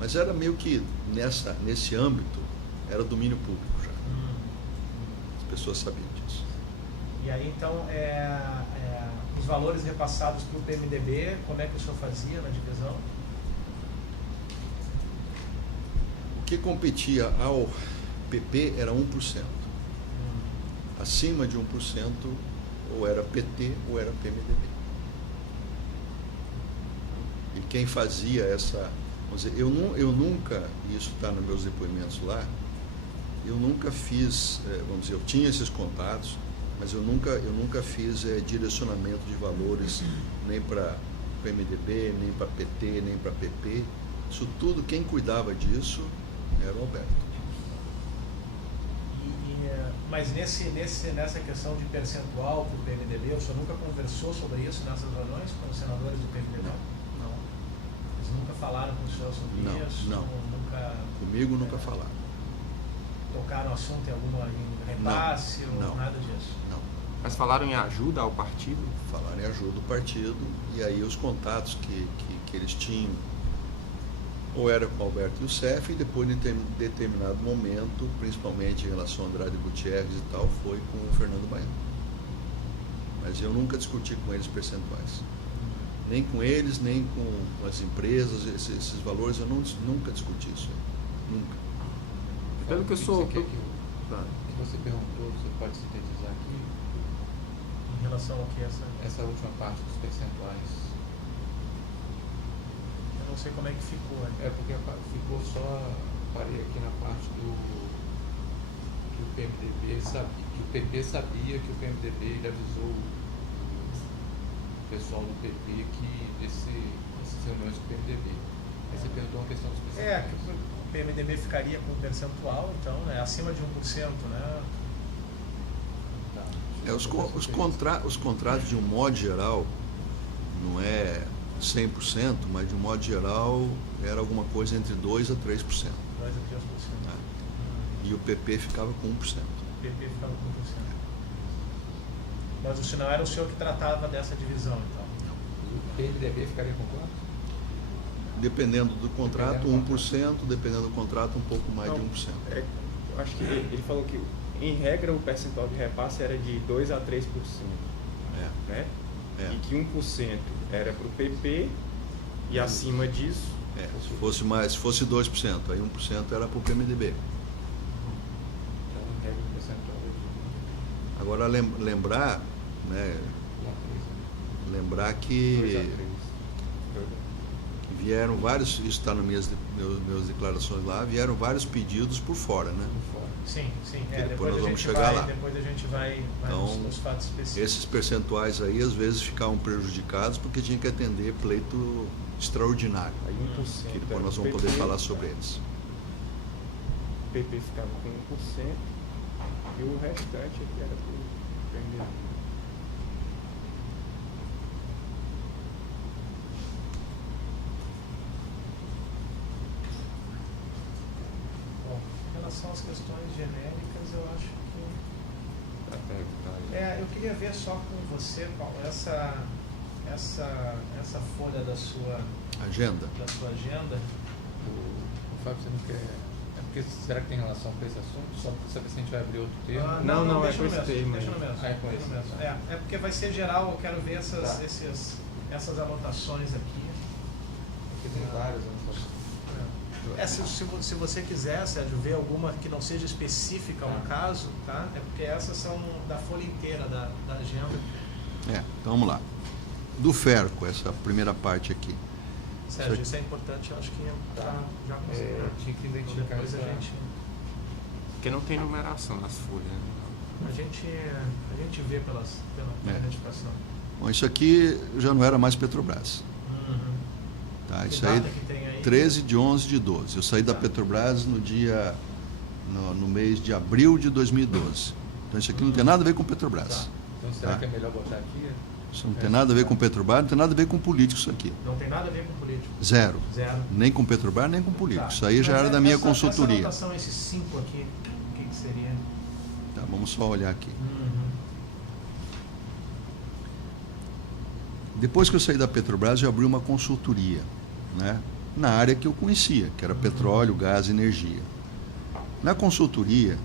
Mas era meio que nesse âmbito, era domínio público já. As pessoas sabiam disso. E aí, então, os valores repassados para o PMDB, como é que o senhor fazia na divisão? O que competia ao PP era 1%. Acima de 1%, ou era PT ou era PMDB. E quem fazia essa... Vamos dizer, eu nunca, e isso está nos meus depoimentos lá, eu nunca fiz, vamos dizer, eu tinha esses contatos, mas eu nunca fiz direcionamento de valores nem para PMDB, nem para PT, nem para PP. Isso tudo, quem cuidava disso era o Alberto. Mas nessa questão de percentual para o PMDB, o senhor nunca conversou sobre isso nessas reuniões com os senadores do PMDB? Não. Eles nunca falaram com o senhor sobre isso? Não. Comigo nunca falaram. Tocaram o assunto em alguma repasse ou nada disso? Não. Mas falaram em ajuda ao partido? Falaram em ajuda ao partido, e aí os contatos que eles tinham, ou era com o Alberto Youssef, e depois, em determinado momento, principalmente em relação a Andrade Gutierrez e tal, foi com o Fernando Baiano. Mas eu nunca discuti com eles percentuais. Nem com eles, nem com as empresas, esses valores, eu nunca discuti isso. Nunca. Pelo que eu sou... Que você perguntou, você pode sintetizar aqui? Em relação ao que essa última parte dos percentuais. Eu não sei como é que ficou. É porque ficou só, parei aqui na parte que o PMDB sabia, que o PP sabia que o PMDB ele avisou o pessoal do PP que essas reuniões com o PMDB. Aí você perguntou uma questão dos percentuais. Que o PMDB ficaria com um percentual, então, né, acima de 1%, né? Os contratos, de um modo geral, não é 100%, mas de um modo geral era alguma coisa entre 2% a 3%. 2% a 3%. E o PP ficava com 1%. O PP ficava com 1%. Mas o sinal era o senhor que tratava dessa divisão, então? O PMDB ficaria com quanto? Dependendo do contrato, 1%, dependendo do contrato, um pouco mais de 1%. Eu acho que ele falou que, em regra, o percentual de repasse era de 2% a 3%. Né? E que 1% era para o PP e acima disso... Se fosse 2%, aí 1% era para o PMDB. Então, em regra, o percentual é de... Agora, lembrar, né, lembrar que 2% a 3%. vieram vários, isso está nas minhas declarações lá, vieram vários pedidos por fora, né? Sim. Depois nós vamos chegar lá. Depois a gente vai então, nos fatos específicos. Esses percentuais aí, às vezes, ficavam prejudicados porque tinha que atender pleito extraordinário. Aí 1%. Que depois nós vamos poder falar sobre eles. O PP ficava com 1% e o restante aqui era para o PMDB. Em relação às questões genéricas, eu acho que... eu queria ver só com você, Paulo, essa folha da sua agenda. O Fábio, você não quer... Porque, será que tem relação com esse assunto? Só para saber se a gente vai abrir outro termo? Não, deixa é no com esse termo. Deixa no mesmo. É com esse. É porque vai ser geral, eu quero ver essas anotações aqui. Porque tem várias anotações. Se você quiser, Sérgio, ver alguma que não seja específica a um caso, tá? É porque essas são da folha inteira da agenda. Então vamos lá. Do Ferco, essa primeira parte aqui. Sérgio, isso é importante, eu acho que já conseguiu. Tinha que identificar depois a gente... Porque não tem numeração nas folhas, né? A gente vê pela identificação. Bom, isso aqui já não era mais Petrobras. Tá, isso aí, 13 de 11 de 12. Eu saí da Petrobras no mês de abril de 2012. Então isso aqui não tem nada a ver com Petrobras. Então será que é melhor botar aqui? Isso não tem nada a ver com Petrobras, não tem nada a ver com político isso aqui. Não tem nada a ver com político? Zero. Nem com Petrobras, nem com político. Isso aí já era da minha consultoria. Essa anotação, esses 5 aqui, o que seria? Tá, vamos só olhar aqui. Depois que eu saí da Petrobras, eu abri uma consultoria, né? na área que eu conhecia, que era petróleo, gás e energia. Na consultoria,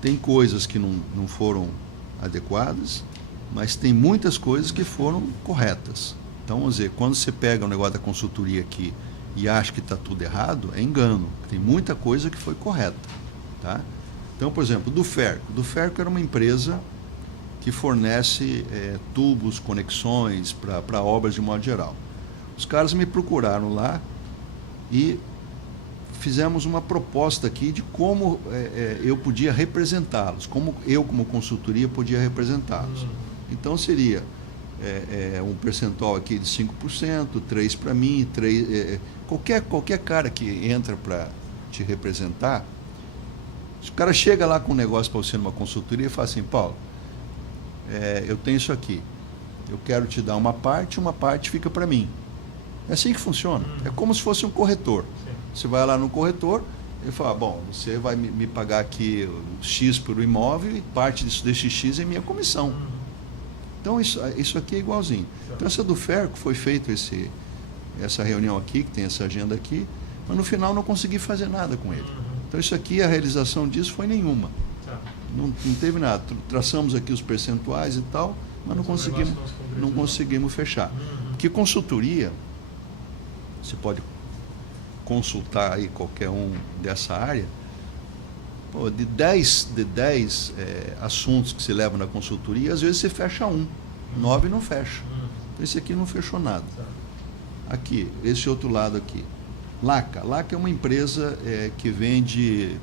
tem coisas que não foram adequadas, mas tem muitas coisas que foram corretas. Então, vamos dizer, quando você pega o negócio da consultoria aqui e acha que está tudo errado, é engano. Tem muita coisa que foi correta. Tá? Então, por exemplo, do Ferco era uma empresa que fornece tubos, conexões para obras de modo geral. Os caras me procuraram lá e fizemos uma proposta aqui de como eu podia representá-los, como eu, como consultoria, podia representá-los. Então, seria um percentual aqui de 5%, 3% para mim, 3%, qualquer cara que entra para te representar, se o cara chega lá com um negócio para você numa consultoria e fala assim, Paulo, eu tenho isso aqui, eu quero te dar uma parte fica para mim. É assim que funciona. É como se fosse um corretor. Você vai lá no corretor, ele fala, bom, você vai me pagar aqui X por um imóvel e parte desse X é minha comissão. Então, isso aqui é igualzinho. Então, essa do Ferco foi feito essa reunião aqui, que tem essa agenda aqui, mas no final não consegui fazer nada com ele. Então, isso aqui, a realização disso foi nenhuma. Não teve nada. Traçamos aqui os percentuais e tal, mas não conseguimos fechar. Porque consultoria, você pode consultar aí qualquer um dessa área, de 10 assuntos que se levam na consultoria, às vezes você fecha 9 não fecha. Então, esse aqui não fechou nada. Aqui, esse outro lado aqui. Laca é uma empresa que vende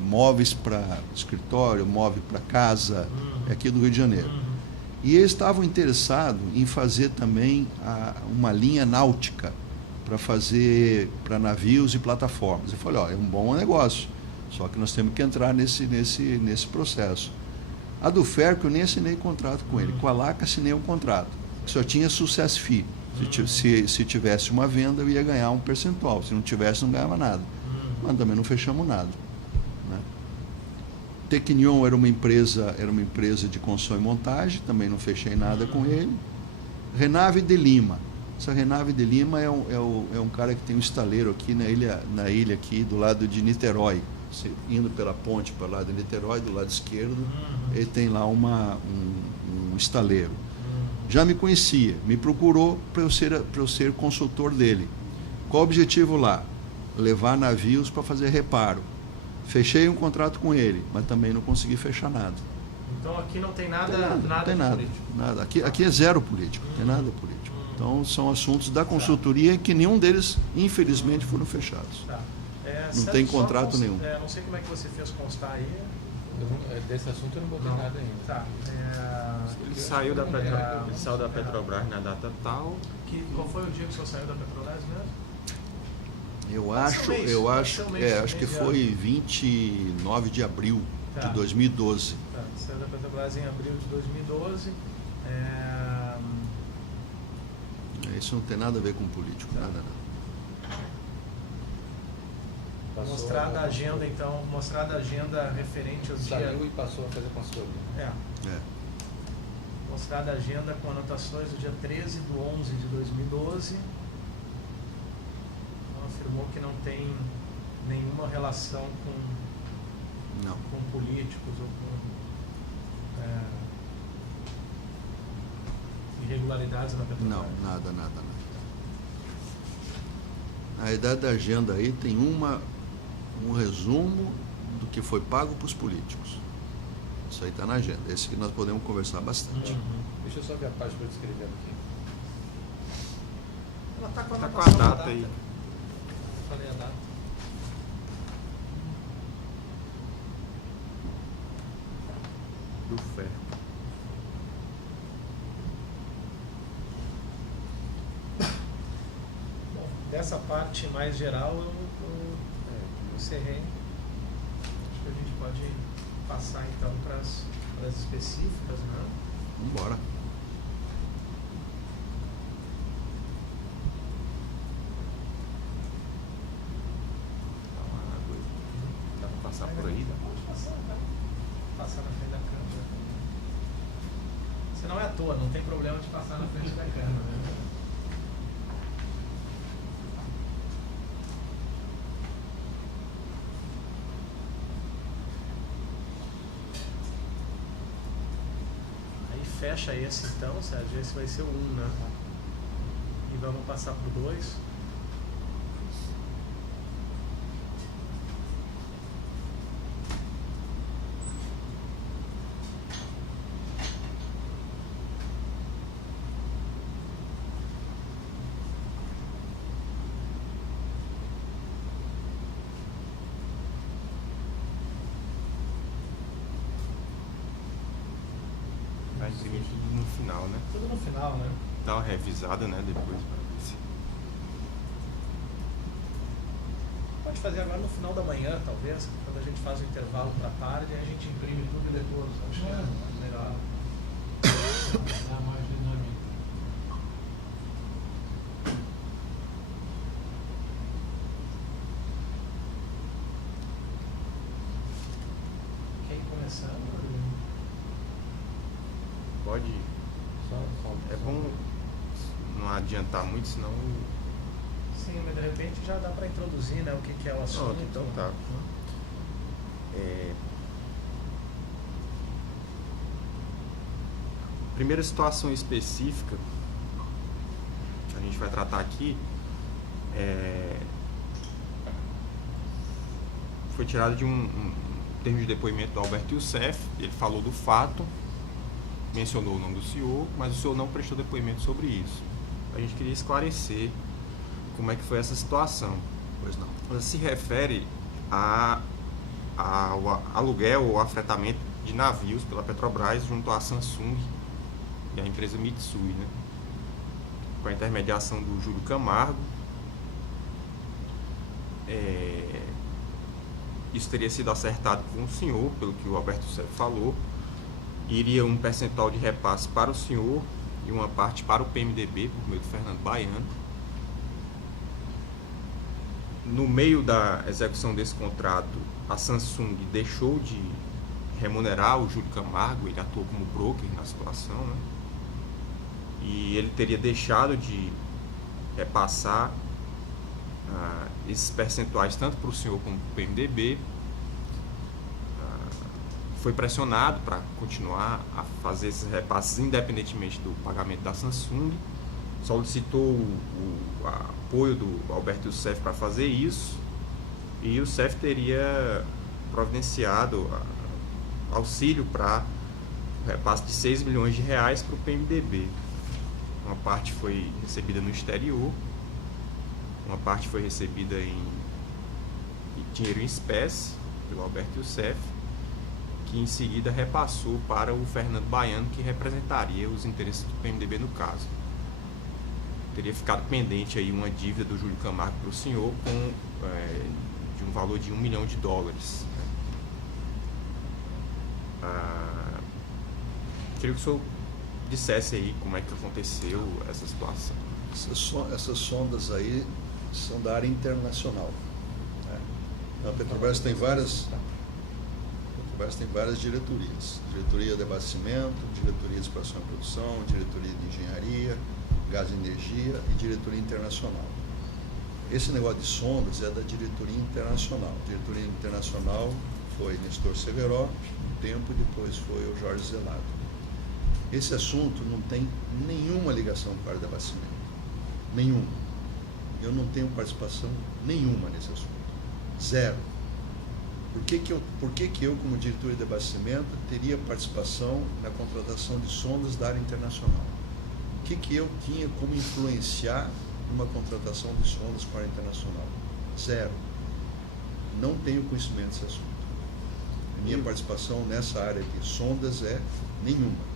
móveis para escritório, móvel para casa, aqui do Rio de Janeiro. E eles estavam interessados em fazer também uma linha náutica para navios e plataformas. Eu falei, é um bom negócio, só que nós temos que entrar nesse processo. A do Ferco eu nem assinei contrato com ele, com a Laca assinei um contrato, só tinha success fee. Se tivesse uma venda, eu ia ganhar um percentual, se não tivesse, não ganhava nada. Mas também não fechamos nada. Né? Tecnion era uma empresa de construção e montagem, também não fechei nada com ele. Renave de Lima. Essa Renave de Lima é um cara que tem um estaleiro aqui na ilha aqui, do lado de Niterói. Você, indo pela ponte para lá de Niterói, do lado esquerdo, ele tem lá um estaleiro. Já me conhecia, me procurou para eu ser consultor dele. Qual o objetivo lá? Levar navios para fazer reparo. Fechei um contrato com ele, mas também não consegui fechar nada. Então aqui não tem nada político? Nada. Aqui é zero político, não tem nada político. Então são assuntos da consultoria que nenhum deles, infelizmente, foram fechados. Tá. Não tem contrato nenhum. Não sei como é que você fez constar aí. Desse assunto eu não botei nada ainda. Tá. Ele saiu da Petrobras na data tal. Qual foi o dia que o senhor saiu da Petrobras mesmo? Acho que foi 29 de abril de 2012. Tá. Saiu da Petrobras em abril de 2012. Isso não tem nada a ver com político, nada. Mostrada a agenda, então, mostrada a agenda referente aos dias. Saiu e passou a fazer consultoria. Mostrada a agenda com anotações do dia 13 de 11 de 2012. Então, afirmou que não tem nenhuma relação com políticos ou com irregularidades na Petrobras. Não, nada. A idade da agenda aí tem um resumo do que foi pago para os políticos. Isso aí está na agenda. Esse que nós podemos conversar bastante. Deixa eu só ver a parte para eu descrever aqui. Ela está com a data aí. Falei a data. Do Ferco. Bom, dessa parte mais geral eu encerrei. Acho que a gente pode passar então para as específicas, né? Vamos embora. Dá para passar por aí? Passar na frente da câmera. Você não é à toa, não tem problema de passar na frente da câmera, né? fecha esse então, Sérgio, esse vai ser o 1, né? E vamos passar para o 2. Vai imprimir tudo no final, né? Tudo no final, né? Dá uma revisada, né? Depois. Pode fazer agora no final da manhã, talvez, quando a gente faz o intervalo para tarde, a gente imprime tudo e depois. Acho que é mais legal. Dá mais dinâmica. Quem começando? Pode ir. É bom não adiantar muito, senão. Sim, mas de repente já dá para introduzir, né, o que é o assunto. Então tá. Primeira situação específica que a gente vai tratar aqui foi tirado de um termo de depoimento do Alberto Youssef. Ele falou do fato, mencionou o nome do senhor, mas o senhor não prestou depoimento sobre isso. A gente queria esclarecer como é que foi essa situação. Pois não. Ela se refere ao aluguel ou afretamento de navios pela Petrobras junto à Samsung e à empresa Mitsui, né? Com a intermediação do Júlio Camargo. Isso teria sido acertado com o senhor, pelo que o Alberto Youssef falou. Iria um percentual de repasse para o senhor e uma parte para o PMDB, por meio do Fernando Baiano. No meio da execução desse contrato, a Samsung deixou de remunerar o Júlio Camargo, ele atuou como broker na situação, né? E ele teria deixado de repassar esses percentuais tanto para o senhor como para o PMDB. Foi pressionado para continuar a fazer esses repasses independentemente do pagamento da Samsung. Solicitou o apoio do Alberto Youssef para fazer isso, e o Youssef teria providenciado auxílio para o repasse de 6 milhões de reais para o PMDB. Uma parte foi recebida no exterior, uma parte foi recebida em dinheiro em espécie pelo Alberto Youssef, que em seguida repassou para o Fernando Baiano, que representaria os interesses do PMDB no caso. Teria ficado pendente aí uma dívida do Júlio Camargo para o senhor de um valor de $1 milhão. Queria que o senhor dissesse aí como é que aconteceu essa situação. Essas sondas aí são da área internacional, né? A Petrobras tem várias diretorias: diretoria de abastecimento, diretoria de exploração e produção, diretoria de engenharia, gás e energia e diretoria internacional. Esse negócio de sondas é da diretoria internacional. A diretoria internacional foi Nestor Severó um tempo, e depois foi o Jorge Zelado. Esse assunto não tem nenhuma ligação com a área de abastecimento. Nenhuma. Eu não tenho participação nenhuma nesse assunto. Zero. Por que eu, como diretor de abastecimento, teria participação na contratação de sondas da área internacional? O que eu tinha como influenciar numa contratação de sondas para a área internacional? Zero. Não tenho conhecimento desse assunto. A minha participação nessa área de sondas é nenhuma.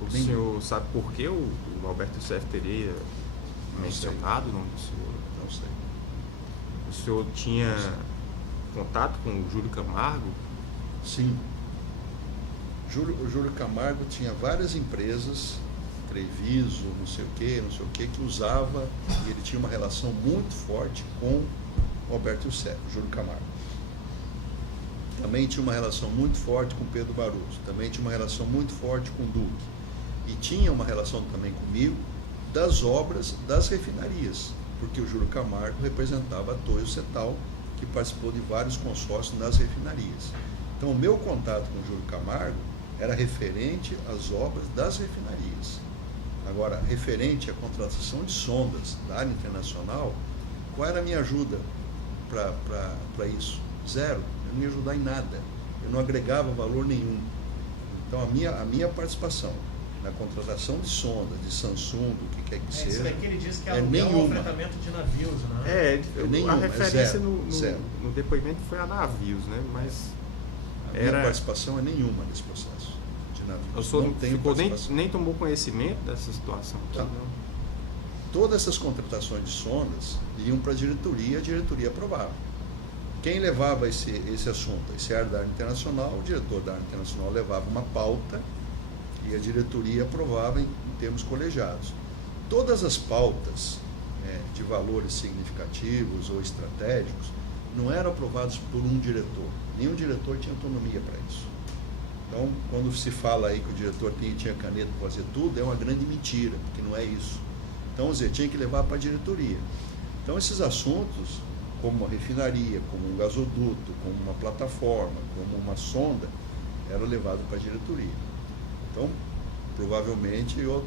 O senhor sabe por que o Alberto Youssef teria mencionado o nome do senhor? Não sei. O senhor tinha contato com o Júlio Camargo? Sim. O Júlio Camargo tinha várias empresas, Treviso, não sei o que usava, e ele tinha uma relação muito forte com o Alberto Youssef, o Júlio Camargo. Também tinha uma relação muito forte com Pedro Barroso, também tinha uma relação muito forte com o Duque. E tinha uma relação também comigo das obras das refinarias, porque o Júlio Camargo representava a Toyo Cetal, que participou de vários consórcios nas refinarias. Então, o meu contato com o Júlio Camargo era referente às obras das refinarias. Agora, referente à contratação de sondas da área internacional, qual era a minha ajuda para isso? Zero. Eu não ia ajudar em nada. Eu não agregava valor nenhum. Então, a minha participação na contratação de sondas, de Samsung, o que quer que seja, isso daqui ele diz que é nenhuma. fretamento de navios, né? Nenhuma, a referência zero. no depoimento foi a navios, né? Mas a minha participação é nenhuma nesse processo de navios. O senhor não tenho nem tomou conhecimento dessa situação? Tá. Todas essas contratações de sondas iam para a diretoria aprovava. Quem levava esse assunto, esse área da área internacional, o diretor da área internacional levava uma pauta e a diretoria aprovava em termos colegiados. Todas as pautas de valores significativos ou estratégicos não eram aprovadas por um diretor. Nenhum diretor tinha autonomia para isso. Então, quando se fala aí que o diretor tinha caneta para fazer tudo, é uma grande mentira, porque não é isso. Então, tinha que levar para a diretoria. Então, esses assuntos, como uma refinaria, como um gasoduto, como uma plataforma, como uma sonda, eram levados para a diretoria. Então, provavelmente, eu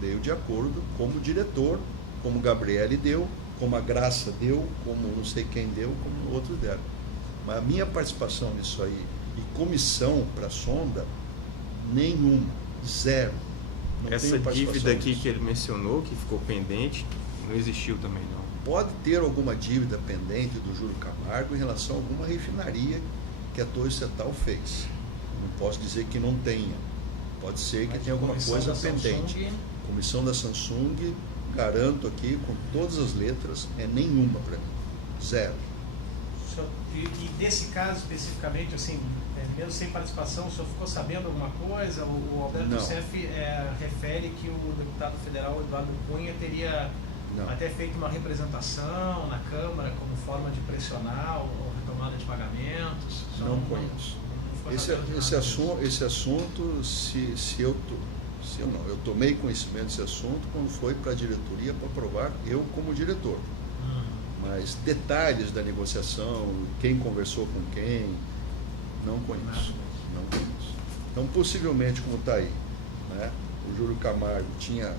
dei de acordo como diretor, como o Gabriele deu, como a Graça deu, como não sei quem deu, como outros deram. Mas a minha participação nisso aí, e comissão para a sonda, nenhuma, zero. Não essa dívida aqui que ele mencionou, que ficou pendente, não existiu também, não? Pode ter alguma dívida pendente do Júlio Camargo em relação a alguma refinaria que a Torre Cetal fez. Não posso dizer que não tenha. Pode ser que tenha alguma coisa pendente. Comissão da Samsung, garanto aqui, com todas as letras, é nenhuma para mim. Zero. E desse caso especificamente, assim, mesmo sem participação, o senhor ficou sabendo alguma coisa? O Alberto Seff refere que o deputado federal Eduardo Cunha teria até feito uma representação na Câmara como forma de pressionar a retomada de pagamentos. Não conheço. Esse assunto, eu tomei conhecimento desse assunto quando foi para a diretoria para aprovar, eu como diretor. Mas detalhes da negociação, quem conversou com quem, não conheço. Então, possivelmente, como está aí, né, o Júlio Camargo tinha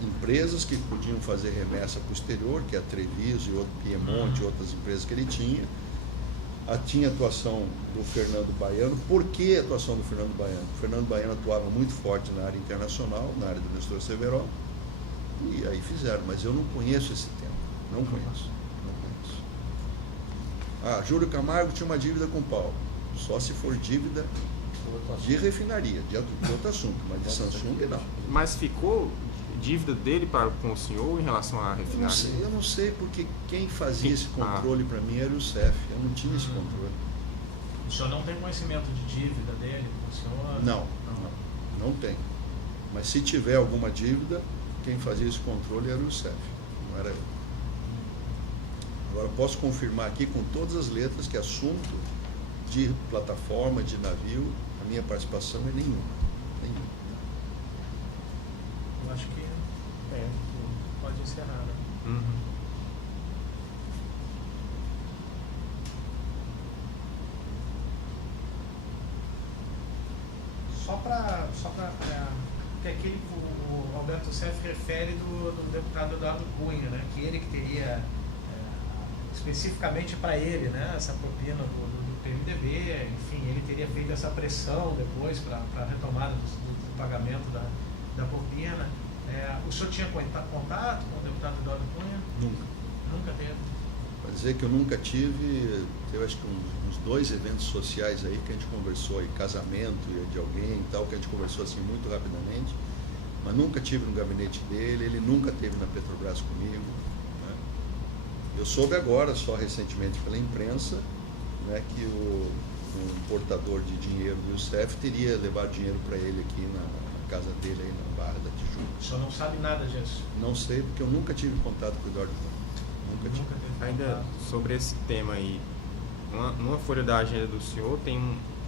empresas que podiam fazer remessa para o exterior, que é a Treviso e outro Piemonte, outras empresas que ele tinha. Tinha atuação do Fernando Baiano. Por que a atuação do Fernando Baiano? O Fernando Baiano atuava muito forte na área internacional, na área do Nestor Severo, e aí fizeram, mas eu não conheço esse tema, não conheço. Júlio Camargo tinha uma dívida com o Paulo, só se for dívida de refinaria, de outro assunto, mas de Samsung não. Mas ficou dívida dele com o senhor em relação à refinaria? Eu não sei, porque quem fazia esse controle para mim era o CEF, eu não tinha esse controle. O senhor não tem conhecimento de dívida dele? O senhor... Não tem. Mas se tiver alguma dívida, quem fazia esse controle era o CEF, não era eu. Agora, posso confirmar aqui com todas as letras que assunto de plataforma, de navio, a minha participação é nenhuma. Eu acho que pode encerrar, né? Só para porque aqui o Alberto Seff refere do deputado Eduardo Cunha, né? Que ele que teria especificamente para ele, né? Essa propina do PMDB, enfim, ele teria feito essa pressão depois para a retomada do pagamento da propina. O senhor tinha contato com o deputado Eduardo Cunha? Nunca teve? Para dizer que eu nunca tive, eu acho que uns 2 eventos sociais aí que a gente conversou, aí, casamento de alguém e tal, que a gente conversou assim muito rapidamente, mas nunca tive no gabinete dele, ele nunca teve na Petrobras comigo. Né? Eu soube agora, só recentemente pela imprensa, né, que um portador de dinheiro do CEF teria levado dinheiro para ele aqui na casa dele, aí na Barra da Tijuca. O senhor não sabe nada disso? Não sei, porque eu nunca tive contato com o Eduardo Cunha. Nunca tive. Ainda sobre esse tema aí, numa folha da agenda do senhor tem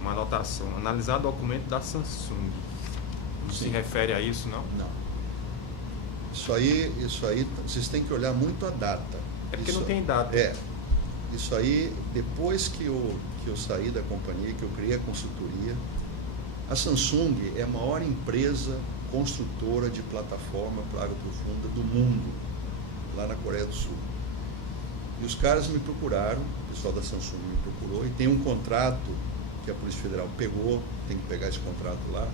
uma anotação, analisar documento da Samsung. Não se refere a isso, não? Não. Isso aí, vocês têm que olhar muito a data. É porque não tem data. Isso aí, depois que eu saí da companhia, que eu criei a consultoria, A Samsung é a maior empresa construtora de plataforma para água profunda do mundo, lá na Coreia do Sul. E os caras me procuraram, o pessoal da Samsung me procurou, e tem um contrato que a Polícia Federal pegou, tem que pegar esse contrato lá,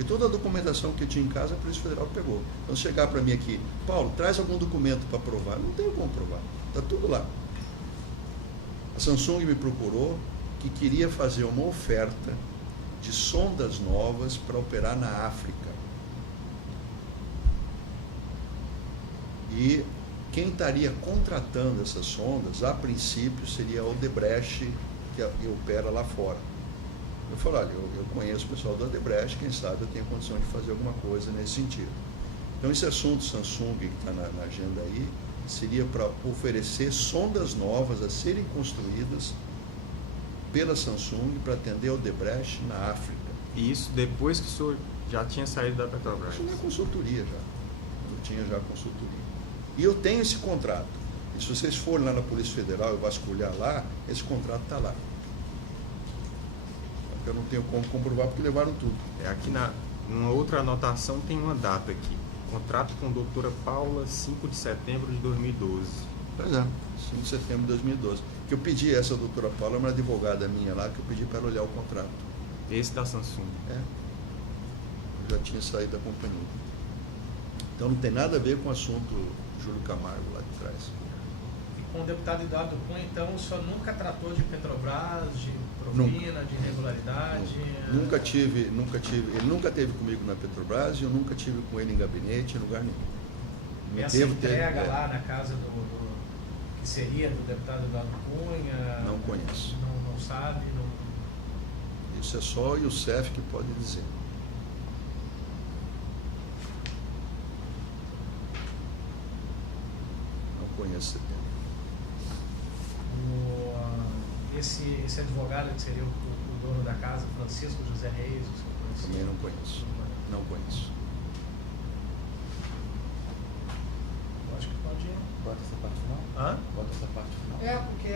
e toda a documentação que eu tinha em casa a Polícia Federal pegou. Então, chegar para mim aqui, Paulo, traz algum documento para provar. Não tenho como provar, está tudo lá. A Samsung me procurou que queria fazer uma oferta de sondas novas para operar na África. E quem estaria contratando essas sondas, a princípio, seria a Odebrecht, que opera lá fora. Eu falei, olha, eu conheço o pessoal da Odebrecht, quem sabe eu tenho condição de fazer alguma coisa nesse sentido. Então, esse assunto Samsung que está na agenda aí, seria para oferecer sondas novas a serem construídas pela Samsung para atender a Odebrecht na África. E isso depois que o senhor já tinha saído da Petrobras? Isso não é consultoria já. Eu tinha já consultoria. E eu tenho esse contrato. E se vocês forem lá na Polícia Federal e vasculhar lá, esse contrato está lá. Eu não tenho como comprovar porque levaram tudo. Aqui numa outra anotação tem uma data aqui. Contrato com a doutora Paula, 5 de setembro de 2012. Pois é, 5 de setembro de 2012. Que eu pedi essa doutora Paula, uma advogada minha lá, que eu pedi para ela olhar o contrato. Esse da Samsung. É. Eu já tinha saído da companhia. Então não tem nada a ver com o assunto Júlio Camargo lá de trás. E com o deputado Eduardo Cunha, então, o senhor nunca tratou de Petrobras, de propina, de irregularidade? Nunca tive, ele nunca esteve comigo na Petrobras e eu nunca tive com ele em gabinete, em lugar nenhum. Essa entrega lá na casa que seria do deputado Eduardo Cunha? Não conheço. Não sabe? Isso é só o Youssef que pode dizer. Não conheço esse tema. Esse advogado que seria o dono da casa, Francisco José Reis, também não conheço. Não conheço. Acho que pode. Bota essa parte final? Hã? Bota essa parte final. Porque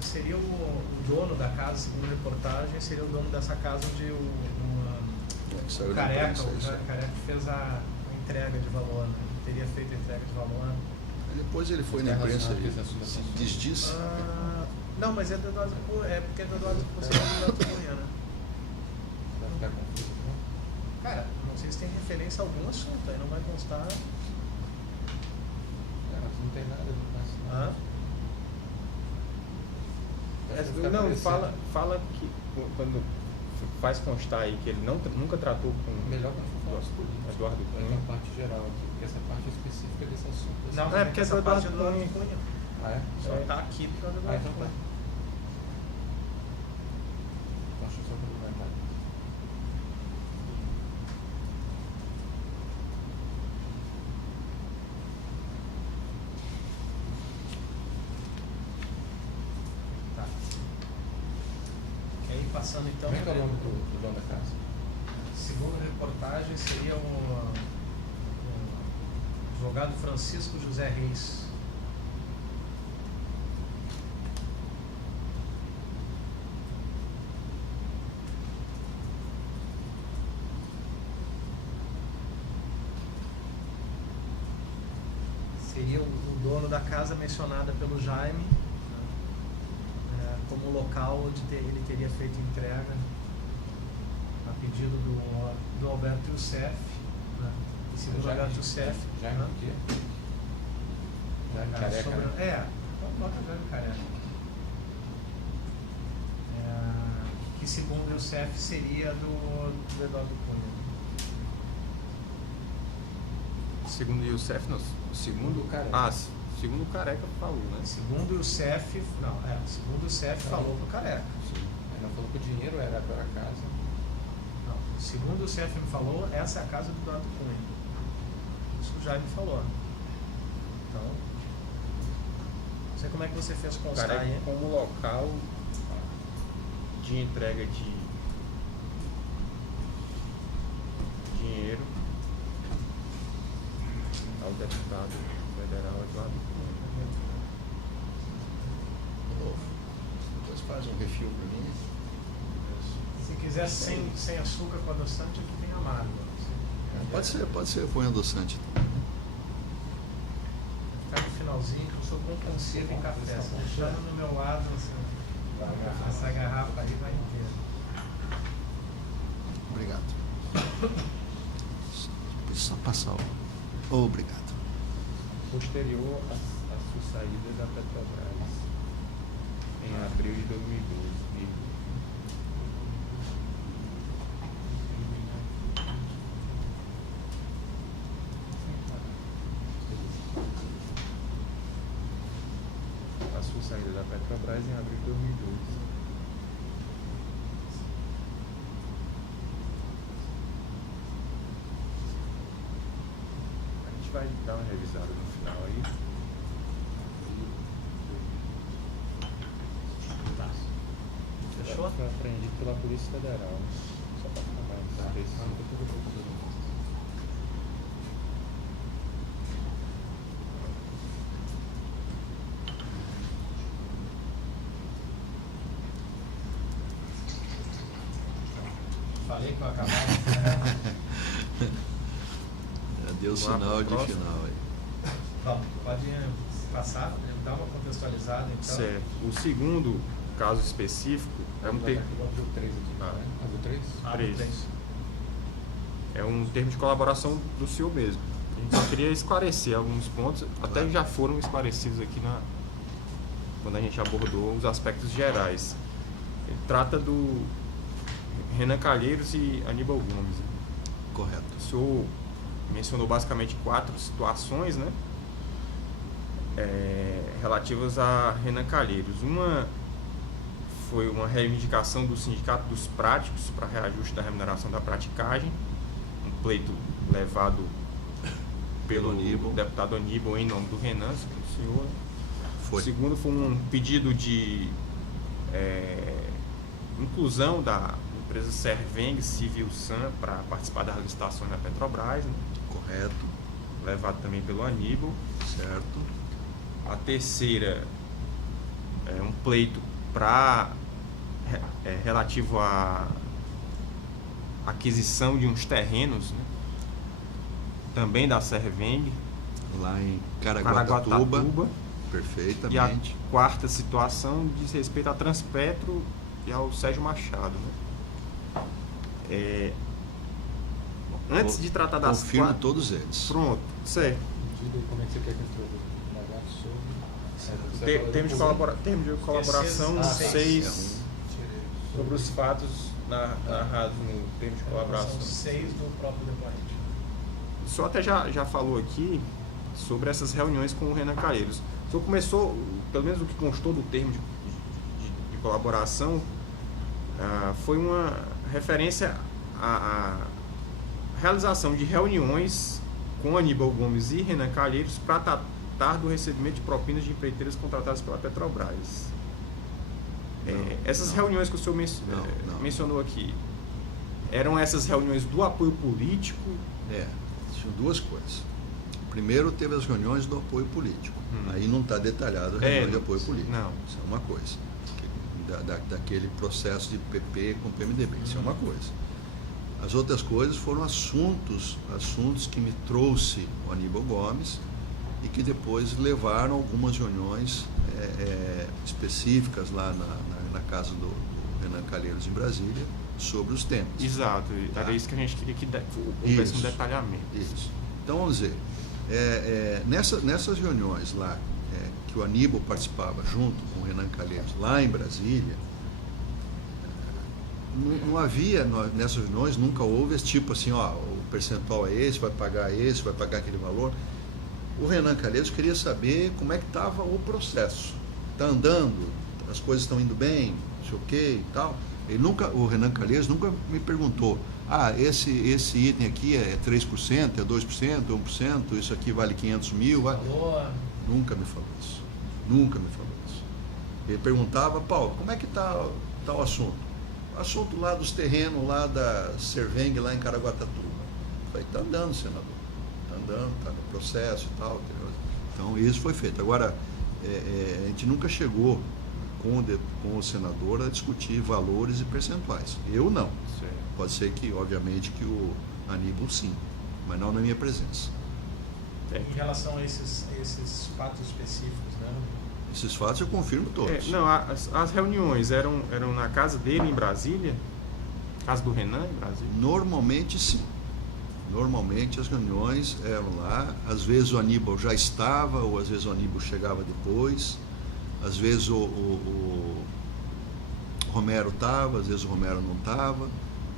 seria o dono da casa, segundo a reportagem, seria o dono dessa casa onde o Careca fez a entrega de valor, né? Teria feito a entrega de valor. Depois ele foi na imprensa e se desdisse. Não, mas é do Eduardo Cunha, porque é do Eduardo Cunha, né? Vai ficar confuso, não? Cara, não sei se tem referência a algum assunto, aí não vai constar. Não tem nada. Não, fala que quando faz constar aí que ele nunca tratou com melhor que não fosse Eduardo Cunha. Na parte geral aqui, porque essa parte específica desse assunto. Não, é porque essa é parte do Eduardo Cunha. Ah, é? Só tá aqui do Eduardo Cunha. Então tá. Deixa eu só complementar. Tá. E aí, passando então. Como é que é o nome do dono da casa? Segundo a reportagem, seria o advogado Francisco José Reis. Seria o dono da casa mencionada pelo Jaime, como local onde ele teria feito entrega a pedido do Alberto Youssef, né? E segundo o Alberto Youssef, Jaime o quê? Jaime Careca, né? Bota Jaime Careca. Que segundo o Youssef seria do Eduardo Cunha. Segundo o Youssef, não. Segundo o Careca. Segundo o Careca falou, né? Segundo o Youssef, segundo o Youssef falou pro Careca. Sim. Ele não falou que o dinheiro era para a casa. Não, segundo o Youssef me falou, essa é a casa do Eduardo Cunha. Isso já me falou. Então, não sei como é que você fez constar Careca aí. como local de entrega de dinheiro ao deputado federal Eduardo Cunha. Depois faz um refil para mim. Se quiser sem açúcar com adoçante, aqui tem amargo. Pode ser, põe adoçante também. Tá no finalzinho, que eu sou compulsivo em café. Se deixando no meu lado, assim, essa garrafa aí vai inteira. Obrigado. Só passar o... Obrigado. Posterior à sua saída da Petrobras, em abril de 2012. A sua saída da Petrobras em abril de 2012. A gente vai dar uma revisada no final aí. Fechou? Foi apreendido pela Polícia Federal. Só para ficar mais específico. Falei que eu acabava. Deu sinal de final aí. Bom, pode passar, dar uma contextualizada então. Certo. O segundo caso específico é um termo. Viu 3 aqui, né? Viu 3? Três. É um termo de colaboração do senhor mesmo. A gente só queria esclarecer alguns pontos, até já foram esclarecidos aqui quando a gente abordou os aspectos gerais. Ele trata do Renan Calheiros e Aníbal Gomes. Correto. O senhor mencionou basicamente 4 situações, né? Relativas a Renan Calheiros. Uma foi uma reivindicação do Sindicato dos Práticos para reajuste da remuneração da praticagem, um pleito levado pelo deputado Aníbal em nome do Renan, do senhor. Foi. O segundo foi um pedido de inclusão da empresa Serveng Civil San para participar das licitações da Petrobras, né? Correto. Levado também pelo Aníbal. Certo. A terceira é um pleito relativo à aquisição de uns terrenos, né? Também da Serveng, Lá em Caraguatatuba. E Perfeitamente. a quarta situação diz respeito à Transpetro e ao Sérgio Machado, né? Antes de tratar das Confirmo quatro... todos eles. Pronto, certo. Como é que você quer que Termo de colaboração 6 sobre os fatos narrados no termo de colaboração. 6 do próprio depoente. O senhor até já falou aqui sobre essas reuniões com o Renan Calheiros. O senhor começou, pelo menos o que constou do termo de colaboração, foi uma referência à realização de reuniões com Aníbal Gomes e Renan Calheiros para tratar do recebimento de propinas de empreiteiras contratadas pela Petrobras. Essas reuniões que o senhor mencionou aqui, eram essas reuniões do apoio político? Tinham duas coisas. Primeiro, teve as reuniões do apoio político. Aí não está detalhado a reunião de apoio político. Não. Isso é uma coisa. Daquele processo de PP com PMDB. Isso é uma coisa. As outras coisas foram assuntos que me trouxe o Aníbal Gomes e que depois levaram algumas reuniões específicas lá na casa do Renan Calheiros em Brasília sobre os temas. Exato, era isso que a gente queria que houvesse um detalhamento. Isso. Então, vamos dizer, nessas reuniões lá, que o Aníbal participava junto com o Renan Calheiros lá em Brasília, não havia, nessas reuniões, nunca houve esse tipo assim, o percentual é esse, vai pagar aquele valor. O Renan Calheiros queria saber como é que estava o processo. Está andando, as coisas estão indo bem, não sei o que e tal. O Renan Calheiros nunca me perguntou, esse item aqui é 3%, é 2%, é 1%, isso aqui vale 500 mil. Nunca me falou isso. Ele perguntava, Paulo, como é que está o assunto? O assunto lá dos terrenos, lá da Serveng, lá em Caraguatatuba. Eu falei, está andando, senador. Está andando, está no processo e tal. Então, isso foi feito. Agora, a gente nunca chegou, com o senador a discutir valores e percentuais. Eu não. Certo. Pode ser que, obviamente, que o Aníbal sim, mas não na minha presença. Em relação a esses fatos específicos, né? Esses fatos eu confirmo todos. Não, as reuniões eram na casa dele em Brasília? Casa do Renan em Brasília? Normalmente sim. Normalmente as reuniões eram lá, às vezes o Aníbal já estava, ou às vezes o Aníbal chegava depois, às vezes o Romero estava, às vezes o Romero não estava,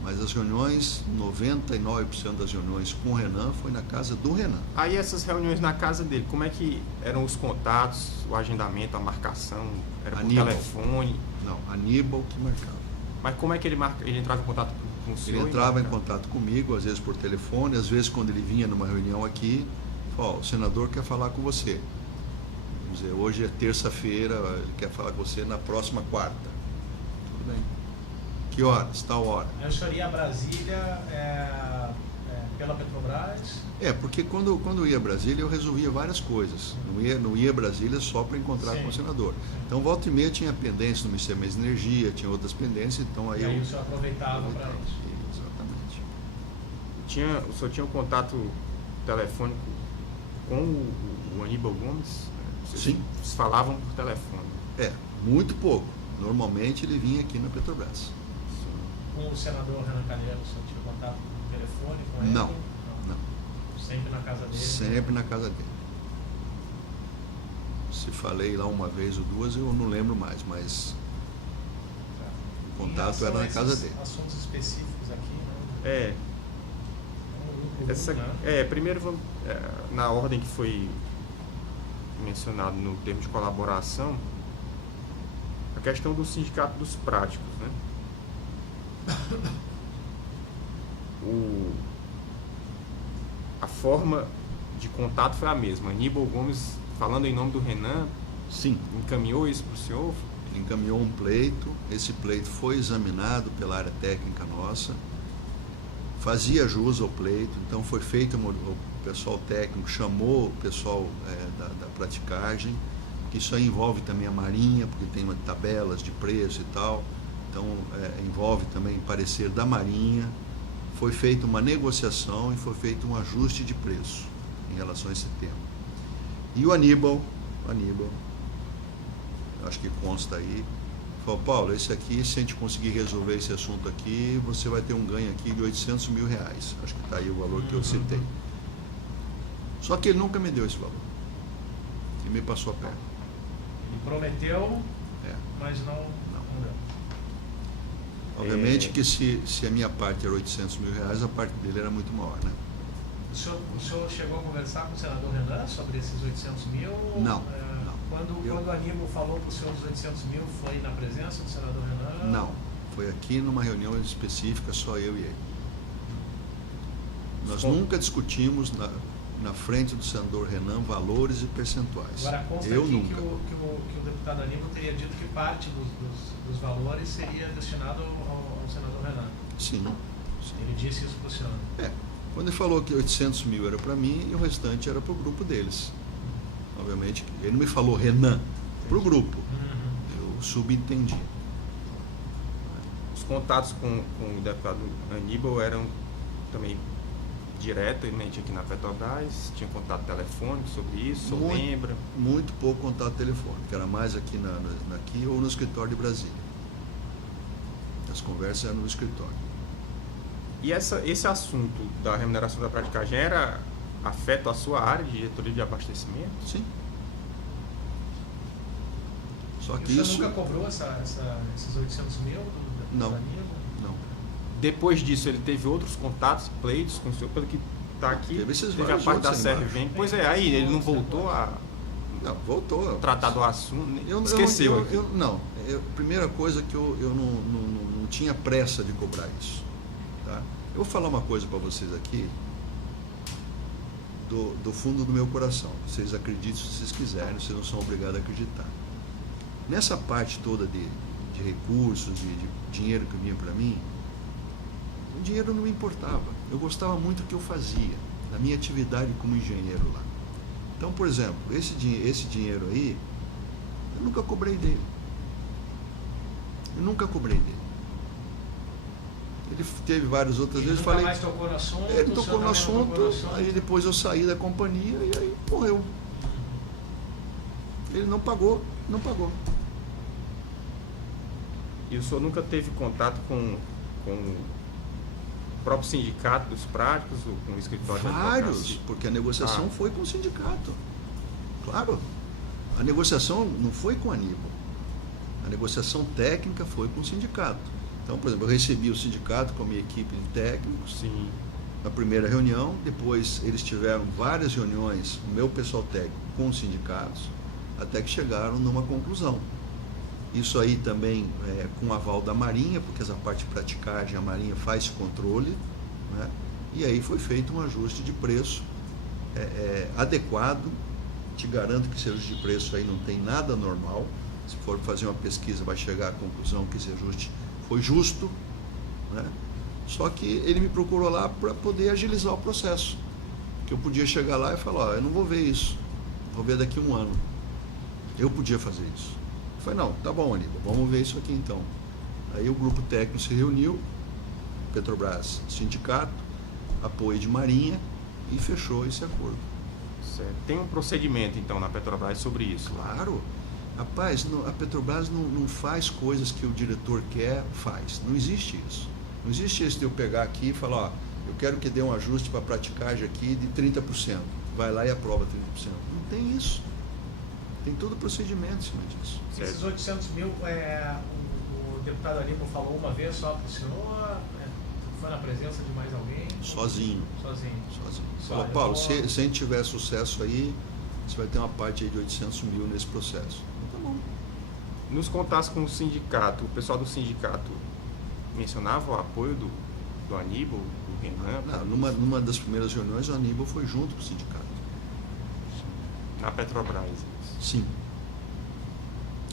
mas as reuniões, 99% das reuniões com o Renan foi na casa do Renan. Aí essas reuniões na casa dele, como é que eram os contatos, o agendamento, a marcação? Era por Aníbal. telefone? Não, Aníbal que marcava. Mas como é que ele entrava em contato com o senhor? Ele entrava em contato comigo, às vezes por telefone, às vezes quando ele vinha numa reunião aqui, falava, o senador quer falar com você. Vamos dizer, hoje é terça-feira, ele quer falar com você na próxima quarta. Tudo bem. Que horas? Tal hora. Eu senhor ia a Brasília pela Petrobras? Porque quando eu ia a Brasília eu resolvia várias coisas. Não ia a Brasília só para encontrar com o senador. Então, volta e meia tinha pendência no Ministério da Energia, tinha outras pendências, então aí o senhor aproveitava para isso. Exatamente. O senhor tinha um contato telefônico com o Aníbal Gomes? Sim. Vocês falavam por telefone? Muito pouco. Normalmente ele vinha aqui na Petrobras. Com o senador Renan Calheiros, o senhor tinha contato por telefone com ele? Não. Sempre na casa dele? Sempre na casa dele. Se falei lá uma vez ou duas, eu não lembro mais, mas o contato era na casa dele. Assuntos específicos aqui, né? Primeiro vamos, na ordem que foi mencionado no termo de colaboração, a questão do sindicato dos práticos, né? A forma de contato foi a mesma. Aníbal Gomes, falando em nome do Renan, sim, encaminhou isso para o senhor? Ele encaminhou um pleito, esse pleito foi examinado pela área técnica nossa, fazia jus ao pleito, então foi feito, o pessoal técnico chamou o pessoal da praticagem, que isso aí envolve também a Marinha, porque tem tabelas de preço e tal, então envolve também parecer da Marinha. Foi feita uma negociação e foi feito um ajuste de preço em relação a esse tema. E o Aníbal, acho que consta aí, falou, Paulo, esse aqui, se a gente conseguir resolver esse assunto aqui, você vai ter um ganho aqui de R$800 mil. Acho que está aí o valor que eu citei. Só que ele nunca me deu esse valor. Ele me passou a perna. Ele prometeu, mas não deu. Obviamente que se a minha parte era R$800 mil, a parte dele era muito maior, né? O senhor chegou a conversar com o senador Renan sobre esses 800 mil? Não. Quando o Aníbal falou para o senhor dos 800 mil, foi na presença do senador Renan? Não. Foi aqui numa reunião específica, só eu e ele. Nós nunca discutimos na frente do senador Renan valores e percentuais. Agora consta eu aqui nunca. Que o deputado Aníbal teria dito que parte dos valores seria destinado ao senador Renan. Sim. Ele disse isso para o senhor? Quando ele falou que 800 mil era para mim e o restante era para o grupo deles. Obviamente, ele não me falou Renan, para o grupo. Eu subentendi. Os contatos com o deputado Aníbal eram também diretamente aqui na Petrobras? Tinha contato telefônico sobre isso? Ou lembra? Muito pouco contato telefônico, era mais aqui aqui ou no escritório de Brasília. As conversas eram no escritório. E esse assunto da remuneração da praticagem afeta a sua área de diretoria de abastecimento? Sim. Só que isso... Você nunca cobrou esses 800 mil do Não. Depois disso, ele teve outros contatos, pleitos com o senhor, pelo que está aqui, teve a parte da Servem. Pois aí ele não voltou a... Não, voltou. Tratar do assunto, esqueceu. Primeira coisa que eu não tinha pressa de cobrar isso. Tá? Eu vou falar uma coisa para vocês aqui, do fundo do meu coração. Vocês acreditem se vocês quiserem, vocês não são obrigados a acreditar. Nessa parte toda de recursos, de dinheiro que vinha para mim, o dinheiro não me importava. Eu gostava muito do que eu fazia, da minha atividade como engenheiro lá. Então, por exemplo, esse dinheiro aí, eu nunca cobrei dele. Eu nunca cobrei dele. Ele teve várias outras vezes, nunca falei. Mais tocou no assunto, ele tocou no assunto, aí depois eu saí da companhia e aí morreu. Ele não pagou. E o senhor nunca teve contato com o próprio sindicato dos práticos, ou com o escritório de Vários, porque a negociação foi com o sindicato. Claro. A negociação não foi com a Aníbal. A negociação técnica foi com o sindicato. Então, por exemplo, eu recebi o sindicato com a minha equipe de técnicos. Sim. Na primeira reunião, depois eles tiveram várias reuniões, o meu pessoal técnico com os sindicatos, até que chegaram numa conclusão. Isso aí também com o aval da Marinha, porque essa parte de praticagem, a Marinha faz controle, né? E aí foi feito um ajuste de preço adequado. Te garanto que esse ajuste de preço aí não tem nada normal. Se for fazer uma pesquisa, vai chegar à conclusão que esse ajuste foi justo, né? Só que ele me procurou lá para poder agilizar o processo. Que eu podia chegar lá e falar, eu não vou ver isso, vou ver daqui a 1 ano. Eu podia fazer isso. Eu falei, não, tá bom, Aníbal, vamos ver isso aqui então. Aí o grupo técnico se reuniu, Petrobras, sindicato, apoio de Marinha, e fechou esse acordo. Certo. Tem um procedimento então na Petrobras sobre isso? Claro. Rapaz, a Petrobras não faz coisas que o diretor quer, faz. Não existe isso. Não existe isso de eu pegar aqui e falar, ó, eu quero que dê um ajuste para a praticagem aqui de 30%. Vai lá e aprova 30%. Não tem isso. Tem todo o procedimento em cima disso. Esses 800 mil, o deputado Aníbal falou uma vez só para o senhor, foi na presença de mais alguém? Sozinho. Só, Paulo, se a gente tiver sucesso aí, você vai ter uma parte aí de 800 mil nesse processo. Então, tá bom. Nos contatos com o sindicato, o pessoal do sindicato mencionava o apoio do Aníbal, do Renan? Não, numa das primeiras reuniões, o Aníbal foi junto com o sindicato. Na Petrobras? Sim.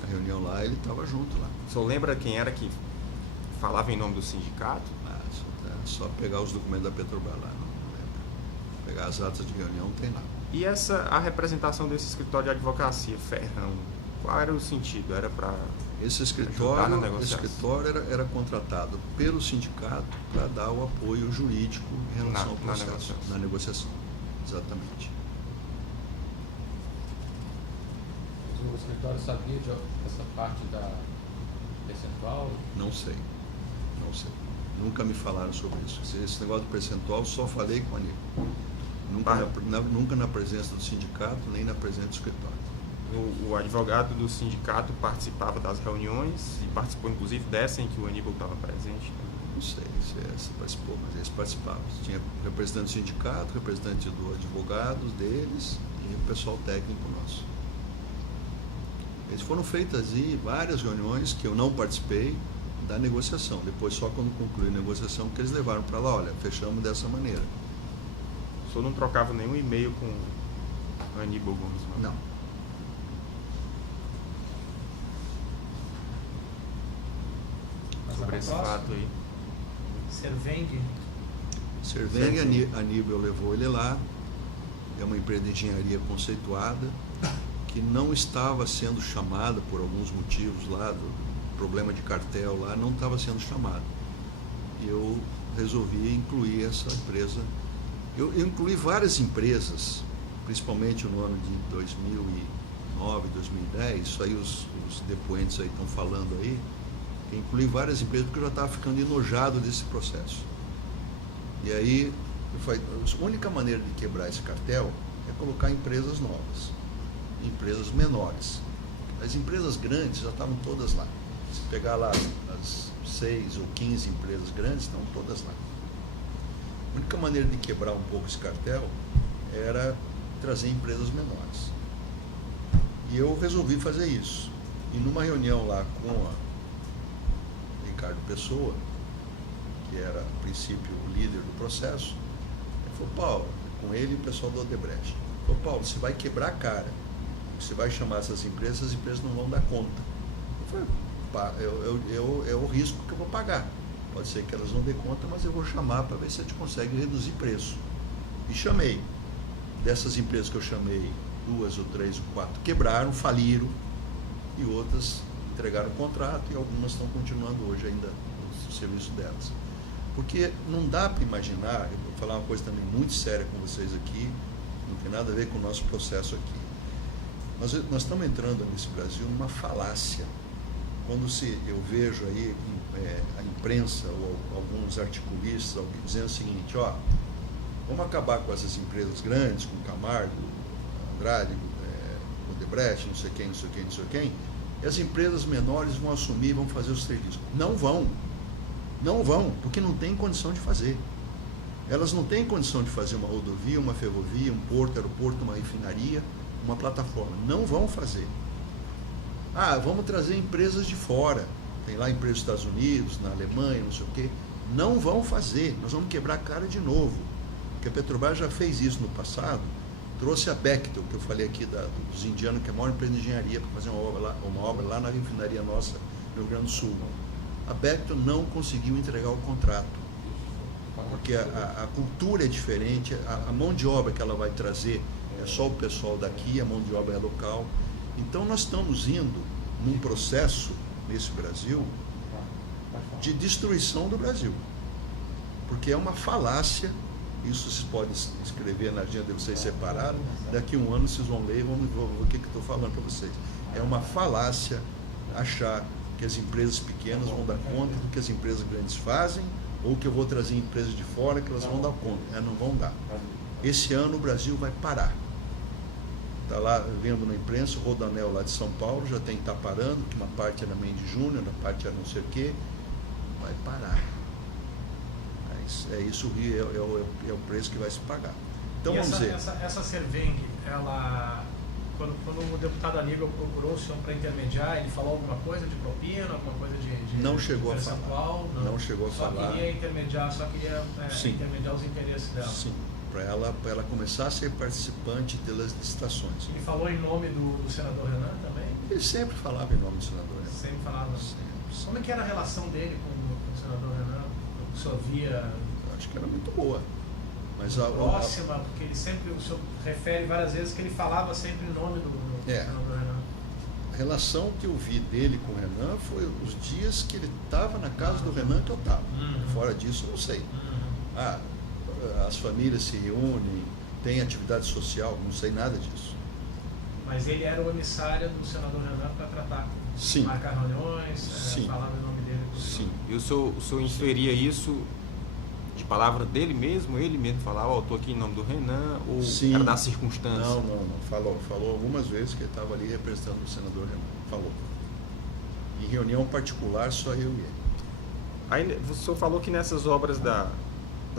A reunião lá, ele estava junto lá. O senhor lembra quem era que falava em nome do sindicato? Só pegar os documentos da Petrobras lá, não lembro. Pegar as atas de reunião, tem lá. E a representação desse escritório de advocacia, Ferrão, qual era o sentido? Era para esse escritório era contratado pelo sindicato para dar o apoio jurídico em relação ao processo, na negociação. Exatamente. O escritório sabia dessa parte da percentual? Não sei. Nunca me falaram sobre isso. Esse negócio do percentual, só falei com a Aníbal. Nunca na presença do sindicato, nem na presença do escritório. O advogado do sindicato participava das reuniões e participou inclusive dessa em que o Aníbal estava presente? Não sei se participou, mas eles participavam. Tinha representante do sindicato, representante do advogado deles e o pessoal técnico nosso. Eles foram feitas várias reuniões que eu não participei da negociação. Depois, só quando concluiu a negociação, que eles levaram para lá, olha, fechamos dessa maneira. O senhor não trocava nenhum e-mail com o Aníbal Gomes? Não. Sobre esse fato aí. Serveng, Aníbal levou ele lá. É uma empresa de engenharia conceituada que não estava sendo chamada por alguns motivos lá, do problema de cartel lá, não estava sendo chamada. E eu resolvi incluir essa empresa. Eu incluí várias empresas, principalmente no ano de 2009, 2010, isso aí os depoentes aí estão falando aí, eu incluí várias empresas porque eu já estava ficando enojado desse processo. E aí, a única maneira de quebrar esse cartel é colocar empresas novas, empresas menores. As empresas grandes já estavam todas lá. Se pegar lá as 6 ou 15 empresas grandes, estão todas lá. A única maneira de quebrar um pouco esse cartel era trazer empresas menores. E eu resolvi fazer isso. E numa reunião lá com o Ricardo Pessoa, que era, a princípio, o líder do processo, ele falou, Paulo, com ele e o pessoal do Odebrecht, ele falou, Paulo, você vai quebrar a cara. Você vai chamar essas empresas, as empresas não vão dar conta. Eu falei, é o risco que eu vou pagar. Pode ser que elas não dêem conta, mas eu vou chamar para ver se a gente consegue reduzir preço. E chamei. Dessas empresas que eu chamei, 2 ou 3 ou 4 quebraram, faliram, e outras entregaram o contrato e algumas estão continuando hoje ainda o serviço delas. Porque não dá para imaginar, eu vou falar uma coisa também muito séria com vocês aqui, não tem nada a ver com o nosso processo aqui. Nós estamos entrando nesse Brasil numa falácia. Quando eu vejo aí a imprensa ou alguns articulistas dizendo o seguinte, vamos acabar com essas empresas grandes, com Camargo, Andrade, Odebrecht, não sei quem, e as empresas menores vão assumir, vão fazer os serviços. Não vão, porque não tem condição de fazer. Elas não têm condição de fazer uma rodovia, uma ferrovia, um porto, aeroporto, uma refinaria, uma plataforma. Não vão fazer. Vamos trazer empresas de fora. Tem lá empresas dos Estados Unidos, na Alemanha, não sei o quê. Não vão fazer. Nós vamos quebrar a cara de novo. Porque a Petrobras já fez isso no passado. Trouxe a Bechtel, que eu falei aqui dos indianos, que é a maior empresa de engenharia, para fazer uma obra lá na refinaria nossa, no Rio Grande do Sul. A Bechtel não conseguiu entregar o contrato. Porque a cultura é diferente, a mão de obra que ela vai trazer é só o pessoal daqui, a mão de obra é local. Então nós estamos indo num processo nesse Brasil de destruição do Brasil. Porque é uma falácia, isso vocês podem escrever na agenda de vocês separado, daqui a um ano vocês vão ler e vão ver o que eu estou falando para vocês. É uma falácia achar que as empresas pequenas vão dar conta do que as empresas grandes fazem, ou que eu vou trazer empresas de fora que elas vão dar conta. Não vão dar. Esse ano o Brasil vai parar. Está lá vendo na imprensa, o Rodanel lá de São Paulo já tem que estar parando, que uma parte era Mendes Júnior, uma parte era não sei o quê. Vai parar. É isso, o Rio é o preço que vai se pagar. Então vamos dizer. Essa Serveng, ela, quando o deputado Aníbal procurou o senhor para intermediar, ele falou alguma coisa de propina, alguma coisa de não chegou percentual? A falar. Não chegou a falar. Só queria intermediar os interesses dela. Sim. Para ela começar a ser participante das licitações. Ele falou em nome do senador Renan também? Ele sempre falava em nome do senador Renan. Sempre falava? Sempre. Como é que era a relação dele com o senador Renan? O senhor via? Acho que era muito boa. Mas próxima, porque ele sempre, o senhor refere várias vezes que ele falava sempre em nome do senador Renan. A relação que eu vi dele com o Renan foi os dias que ele estava na casa do Renan que eu estava. Fora disso, eu não sei. As famílias se reúnem, tem atividade social, não sei nada disso. Mas ele era o emissário do senador Renan para tratar, marcar reuniões, falar o nome dele. Sim. E o senhor inferia isso de palavra dele mesmo? Ele mesmo falava, estou aqui em nome do Renan, ou era da circunstância? Não. Falou algumas vezes que ele estava ali representando o senador Renan. Falou. Em reunião particular, só eu e ele. Aí o senhor falou que nessas obras da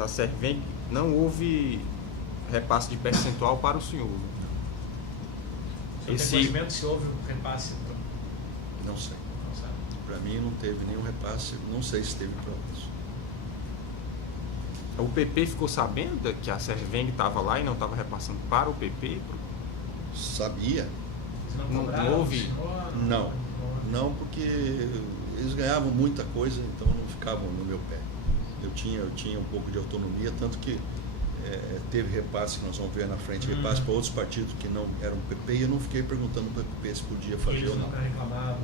Serveng não houve repasse de percentual para o senhor. Tem conhecimento se houve um repasse? Não sei. Para mim não teve nenhum repasse, não sei se teve provas. O PP ficou sabendo que a Serveng estava lá e não estava repassando para o PP? Sabia. Não houve? Não, porque eles ganhavam muita coisa, então não ficavam no meu pé. Eu tinha um pouco de autonomia, tanto que teve repasse, que nós vamos ver na frente, repasse para outros partidos que não eram PP, e eu não fiquei perguntando para o PP se podia fazer ou não. Nunca reclamavam.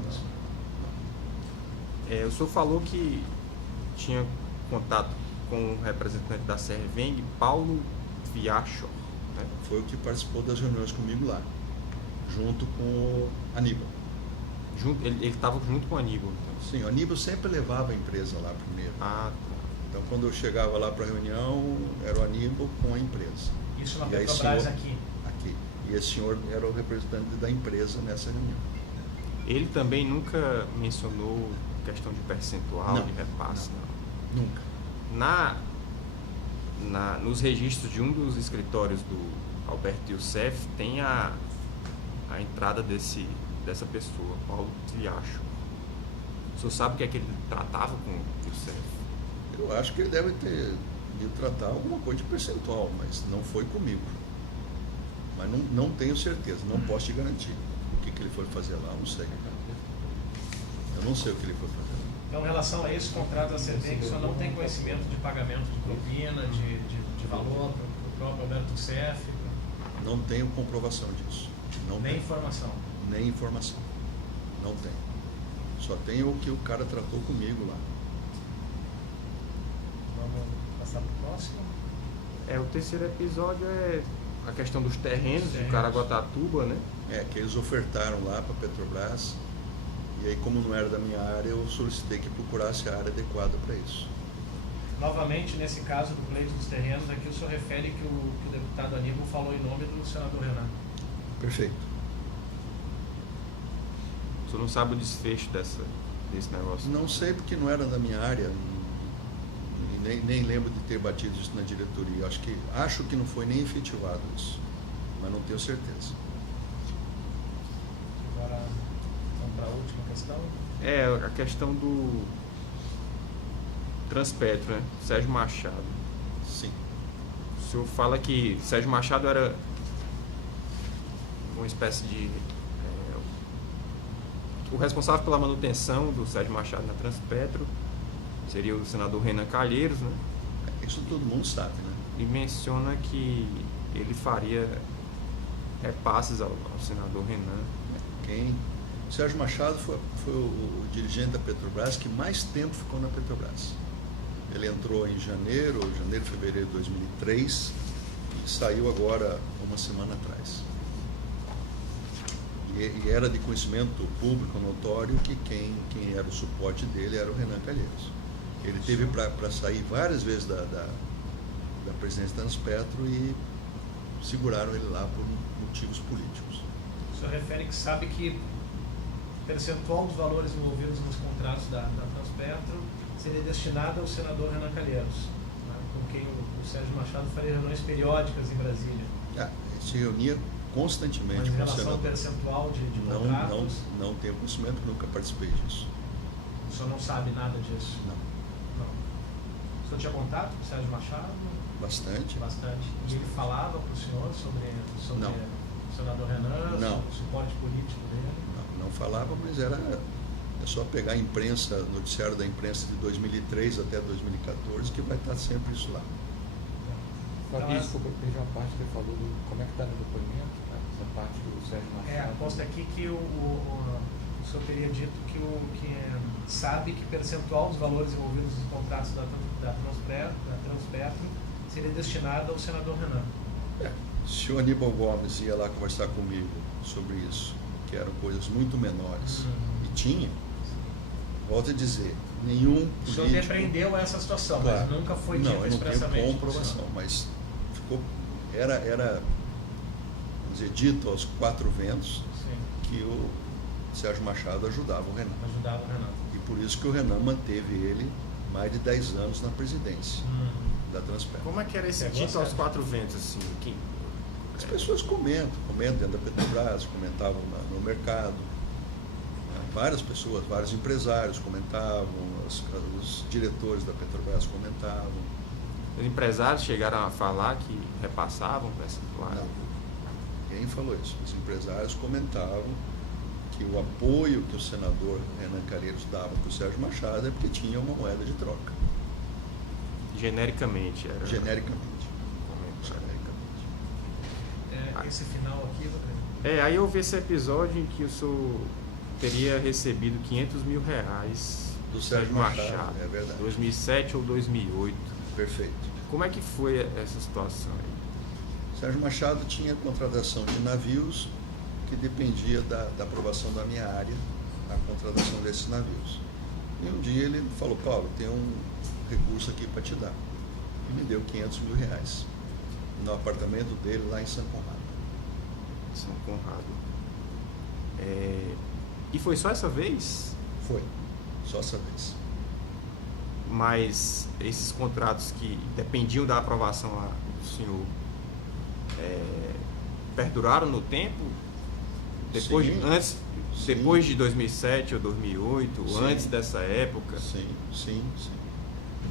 O senhor falou que tinha contato com o representante da Serveng, Paulo Viachor. Né? Foi o que participou das reuniões comigo lá, junto com o Aníbal. Ele estava junto com o Aníbal? Então. Sim, o Aníbal sempre levava a empresa lá primeiro. Tá. Então, quando eu chegava lá para a reunião, era o Aníbal com a empresa. Isso na Petrobras aqui? Aqui. E esse senhor era o representante da empresa nessa reunião. Ele também nunca mencionou questão de percentual, de repasse? Não. Nunca. Nos registros de um dos escritórios do Alberto Youssef, tem a entrada dessa pessoa, Paulo Viachor. O senhor sabe o que é que ele tratava com o Youssef? Eu acho que ele deve ter ido tratar alguma coisa de percentual, mas não foi comigo. Mas não tenho certeza, não posso te garantir. O que ele foi fazer lá, eu não sei. Eu não sei o que ele foi fazer. Então, em relação a esse contrato da Serveng, o senhor não tem conhecimento de pagamento de propina, de valor para o próprio Alberto Youssef? Não tenho comprovação disso. Nem informação? Nem informação. Não tenho. Só tem o que o cara tratou comigo lá. Vamos passar para o próximo. O terceiro episódio é a questão dos terrenos de Caraguatatuba, né? Que eles ofertaram lá para a Petrobras. E aí, como não era da minha área, eu solicitei que procurasse a área adequada para isso. Novamente, nesse caso do pleito dos terrenos, aqui o senhor refere que o deputado Aníbal falou em nome do senador Renan. Perfeito. O senhor não sabe o desfecho desse negócio? Não sei, porque não era da minha área. Nem lembro de ter batido isso na diretoria. Acho que não foi nem efetivado isso, mas não tenho certeza. Agora, vamos para a última questão. A questão do Transpetro, né? Sérgio Machado. Sim. O senhor fala que Sérgio Machado era uma espécie de... o responsável pela manutenção do Sérgio Machado na Transpetro seria o senador Renan Calheiros, né? Isso todo mundo sabe, né? E menciona que ele faria repasses ao senador Renan. Sérgio Machado foi o dirigente da Petrobras que mais tempo ficou na Petrobras. Ele entrou em fevereiro de 2003 e saiu agora uma semana atrás. E era de conhecimento público notório que quem era o suporte dele era o Renan Calheiros. Ele teve para sair várias vezes da presidência da Transpetro e seguraram ele lá por motivos políticos. O senhor refere que sabe que o percentual dos valores envolvidos nos contratos da Transpetro seria destinado ao senador Renan Calheiros, né, com quem o Sérgio Machado faria reuniões periódicas em Brasília. Ele se reunia constantemente. Mas em relação ao percentual de contratos? Não tenho conhecimento, nunca participei disso. O senhor não sabe nada disso? Não. O senhor tinha contato com o Sérgio Machado? Bastante. E ele falava para o senhor sobre não. o senador Renan, não. sobre o suporte político dele? Não falava, mas é só pegar a imprensa, noticiário da imprensa de 2003 até 2014, que vai estar sempre isso lá. Fabrício, desculpa, perdi uma parte que ele falou do como é que está no depoimento, né? Essa parte do Sérgio Machado. Consta aqui que o senhor teria dito que sabe que percentual dos valores envolvidos nos contratos da Transpetro seria destinado ao senador Renan. Se o Aníbal Gomes ia lá conversar comigo sobre isso, que eram coisas muito menores, e tinha, volto a dizer, nenhum político... O senhor depreendeu essa situação, claro, mas nunca foi dito expressamente. Não tenho comprovação, mas era vamos dizer, dito aos quatro ventos, sim, que o Sérgio Machado ajudava o Renan. E por isso que o Renan manteve ele mais de 10 anos na presidência da Transpetro. Como é que era esse dito aos quatro ventos, assim? As pessoas comentam dentro da Petrobras, comentavam no mercado. Várias pessoas, vários empresários comentavam, os diretores da Petrobras comentavam. Os empresários chegaram a falar que repassavam percentual? Não, ninguém falou isso. Os empresários comentavam que o apoio que o senador Renan Calheiros dava para o Sérgio Machado é porque tinha uma moeda de troca. Genericamente era? Genericamente. Esse final aqui... aí eu vi esse episódio em que o senhor teria recebido R$500 mil do Sérgio Machado, é verdade. 2007 ou 2008. Perfeito. Como é que foi essa situação aí? Sérgio Machado tinha contratação de navios que dependia da aprovação da minha área, a contratação desses navios. E um dia ele falou: Paulo, tem um recurso aqui para te dar. E me deu R$500 mil no apartamento dele lá em São Conrado. São Conrado. E foi só essa vez? Foi, só essa vez. Mas esses contratos que dependiam da aprovação lá do senhor perduraram no tempo? Depois, depois de 2007 ou 2008, sim, antes dessa época? Sim.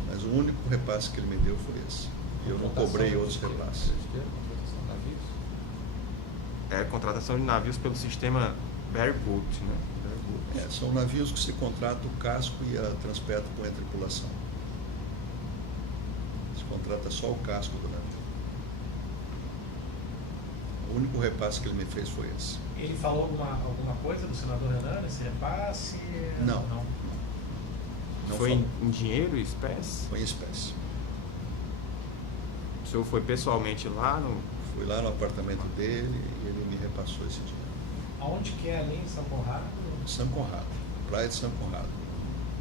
Mas o único repasse que ele me deu foi esse. E eu não cobrei outros repasses. Contratação de navios pelo sistema Bareboat, né? São navios que se contrata o casco e a Transpetro põe a tripulação. Se contrata só o casco do navio. O único repasse que ele me fez foi esse. Ele falou alguma coisa do senador Renan nesse repasse? Não. Foi em dinheiro, espécie? Foi em espécie. O senhor foi pessoalmente lá? Fui lá no apartamento dele e ele me repassou esse dinheiro. Aonde que é ali em São Conrado? São Conrado, Praia de São Conrado.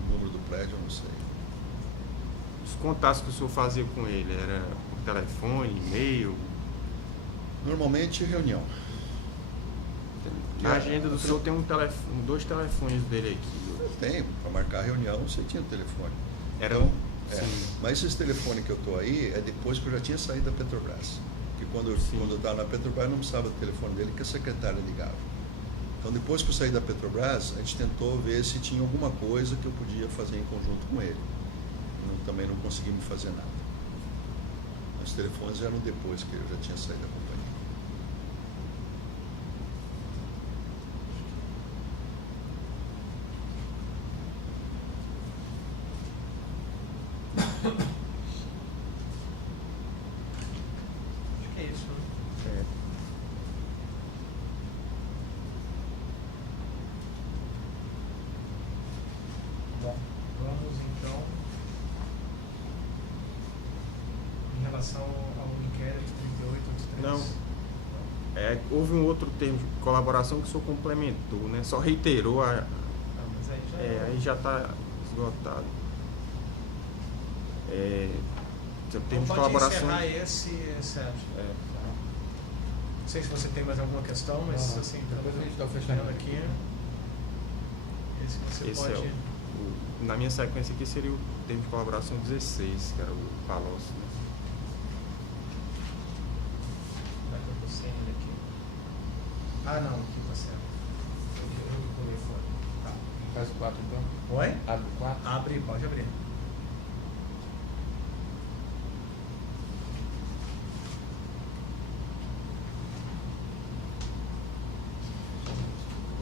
O número do prédio eu não sei. Os contatos que o senhor fazia com ele, era por telefone, e-mail? Normalmente reunião. Na agenda do senhor tem dois telefones dele aqui. Eu tenho, para marcar a reunião você tinha o telefone. Era então, sim. Mas esse telefone que eu estou aí é depois que eu já tinha saído da Petrobras. Porque quando eu estava na Petrobras eu não precisava do telefone dele, que a secretária ligava. Então depois que eu saí da Petrobras, a gente tentou ver se tinha alguma coisa que eu podia fazer em conjunto com ele. Também não conseguimos fazer nada. Os telefones eram depois que eu já tinha saído da companhia. Acho que é isso, né? Bom, vamos então em relação ao inquérito 3883. Não. Houve um outro termo de colaboração que o senhor complementou, né? Só reiterou Mas aí já aí já está esgotado. Tem termo de pode colaboração. encerrar esse, Sérgio. Não sei se você tem mais alguma questão, mas Não, assim, depois a gente dá o fechamento aqui. Esse você Esse pode. na minha sequência aqui seria o termo de colaboração 16, que era o Palocci, né? Vai com você ainda aqui. Ah, não, aqui tá certo. Eu pulei fora. Tá. Faz o 4 então. Oi? Abre o 4. Abre, pode abrir.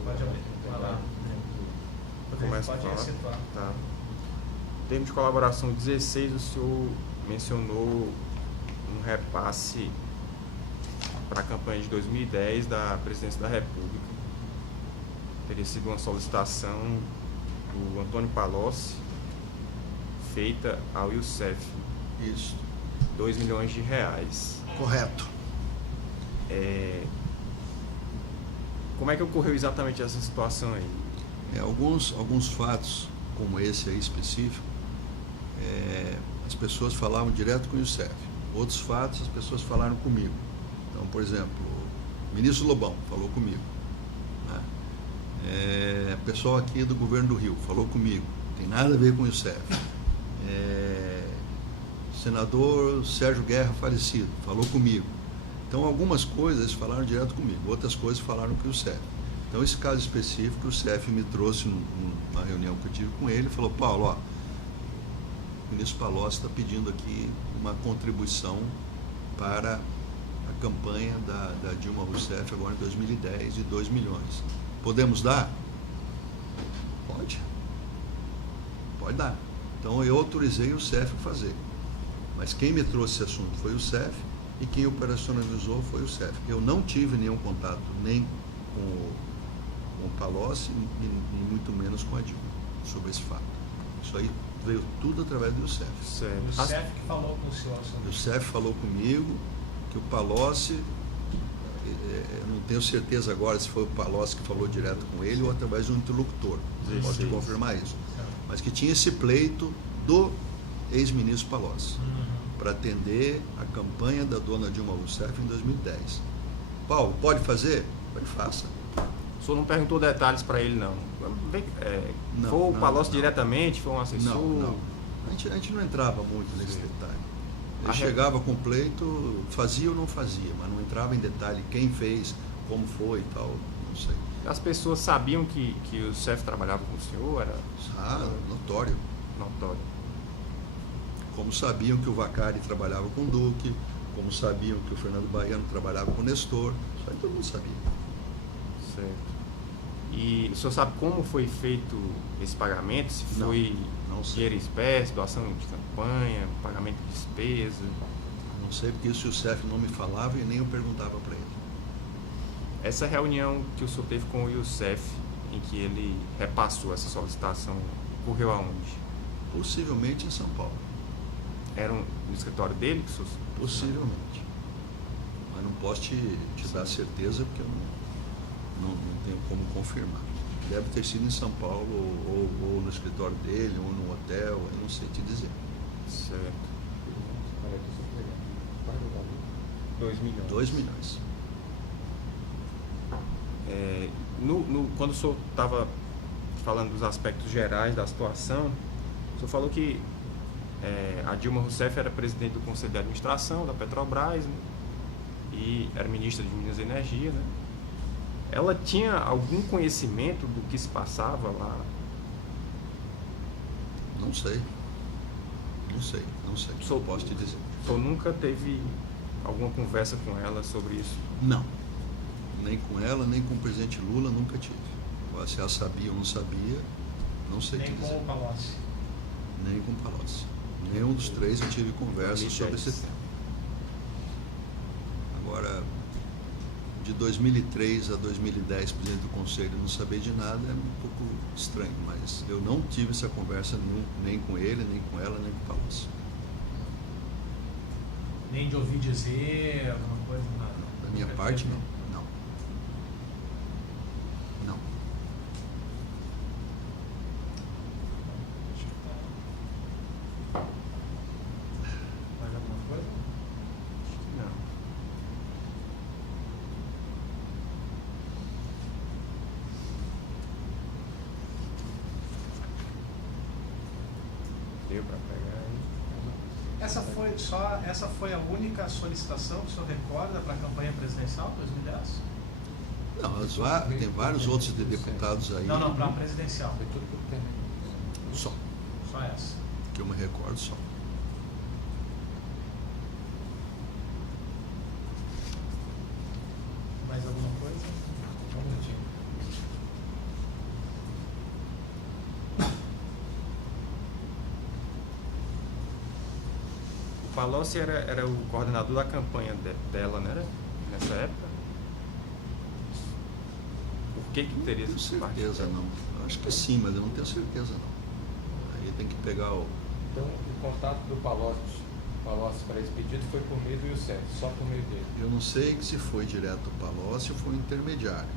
Pode abrir. Vai lá. Começa a Pode falar. situar. Tá. Termo de colaboração 16, o senhor mencionou um repasse para a campanha de 2010 da Presidência da República. Teria sido uma solicitação do Antônio Palocci feita ao Youssef. Isso. 2 milhões de reais. Correto. Como é que ocorreu exatamente essa situação aí? Alguns fatos, como esse aí específico, as pessoas falavam direto com o Youssef. Outros fatos, as pessoas falaram comigo. Então, por exemplo, o ministro Lobão falou comigo. Né? Pessoal aqui do governo do Rio falou comigo. Não tem nada a ver com o Youssef. Senador Sérgio Guerra, falecido, falou comigo. Então, algumas coisas eles falaram direto comigo, outras coisas falaram com o Youssef. Então, esse caso específico, o Youssef me trouxe numa reunião que eu tive com ele e falou: Paulo, o ministro Palocci está pedindo aqui uma contribuição para a campanha da Dilma Rousseff agora em 2010 de 2 milhões. Podemos dar? Pode dar. Então, eu autorizei o Youssef a fazer. Mas quem me trouxe esse assunto foi o Youssef e quem operacionalizou foi o Youssef. Eu não tive nenhum contato nem com o Palocci e muito menos com a Dilma sobre esse fato. Isso aí veio tudo através do Youssef. O Youssef que falou com o senhor sobre O Youssef falou comigo que o Palocci, não tenho certeza agora se foi o Palocci que falou direto com ele ou através de um interlocutor. Posso te confirmar isso. Mas que tinha esse pleito do ex-ministro Palocci para atender a campanha da dona Dilma Rousseff em 2010. Paulo, pode fazer? Pode, faça. O senhor não perguntou detalhes para ele, não? Não, foi o Palocci não. diretamente? Foi um assessor? Não. A gente não entrava muito nesse detalhe. Ele chegava com o pleito, fazia ou não fazia, mas não entrava em detalhe quem fez, como foi e tal, não sei. As pessoas sabiam que o Youssef trabalhava com o senhor? Era Notório. notório. Como sabiam que o Vacari trabalhava com o Duque, como sabiam que o Fernando Baiano trabalhava com o Nestor, isso aí todo mundo sabia. Certo. E o senhor sabe como foi feito esse pagamento? Se foi não sei. dinheiro em espécie, doação de campanha, pagamento de despesa? Não sei porque isso o Youssef não me falava e nem eu perguntava para ele. Essa reunião que o senhor teve com o Youssef, em que ele repassou essa solicitação, ocorreu aonde? Possivelmente em São Paulo. Era no escritório dele que o senhor... Possivelmente. Mas não posso te dar certeza, porque eu não tenho como confirmar. Deve ter sido em São Paulo, ou no escritório dele, ou no hotel, eu não sei te dizer. Certo. 2 milhões. 2 milhões. Quando o senhor estava falando dos aspectos gerais da situação, o senhor falou que a Dilma Rousseff era presidente do Conselho de Administração da Petrobras, né? E era ministra de Minas e Energia, né? Ela tinha algum conhecimento do que se passava lá? Não sei. Só posso te dizer. O senhor nunca teve alguma conversa com ela sobre isso? Não. Nem com ela, nem com o presidente Lula, nunca tive. Agora, se ela sabia ou não sabia, não sei te dizer. Nem com o Palocci? Nem com o Palocci. Nenhum dos três eu tive conversa sobre esse tema. Agora, de 2003 a 2010, presidente do Conselho, não saber de nada é um pouco estranho, mas eu não tive essa conversa nem com ele, nem com ela, nem com o Palocci. Nem de ouvir dizer alguma coisa? Nada. Da minha parte, não. Mais alguma coisa? Não. Deu para pegar aí? Essa foi a única solicitação que o senhor recorda para a campanha presidencial 2010? Não, tem vários outros deputados aí. Não, para a presidencial. Foi tudo que tem. Só. Só essa. Que eu me recordo só. Mais alguma coisa? Um minutinho. O Palocci era o coordenador da campanha dela, não era? Nessa época? Por que teria Não tenho esse certeza, não. Eu acho que sim, mas eu não tenho certeza, não. Aí tem que pegar o... Então, o contato do Palocci para esse pedido foi por meio do Youssef, só por meio dele. Eu não sei se foi direto o Palocci ou foi um intermediário.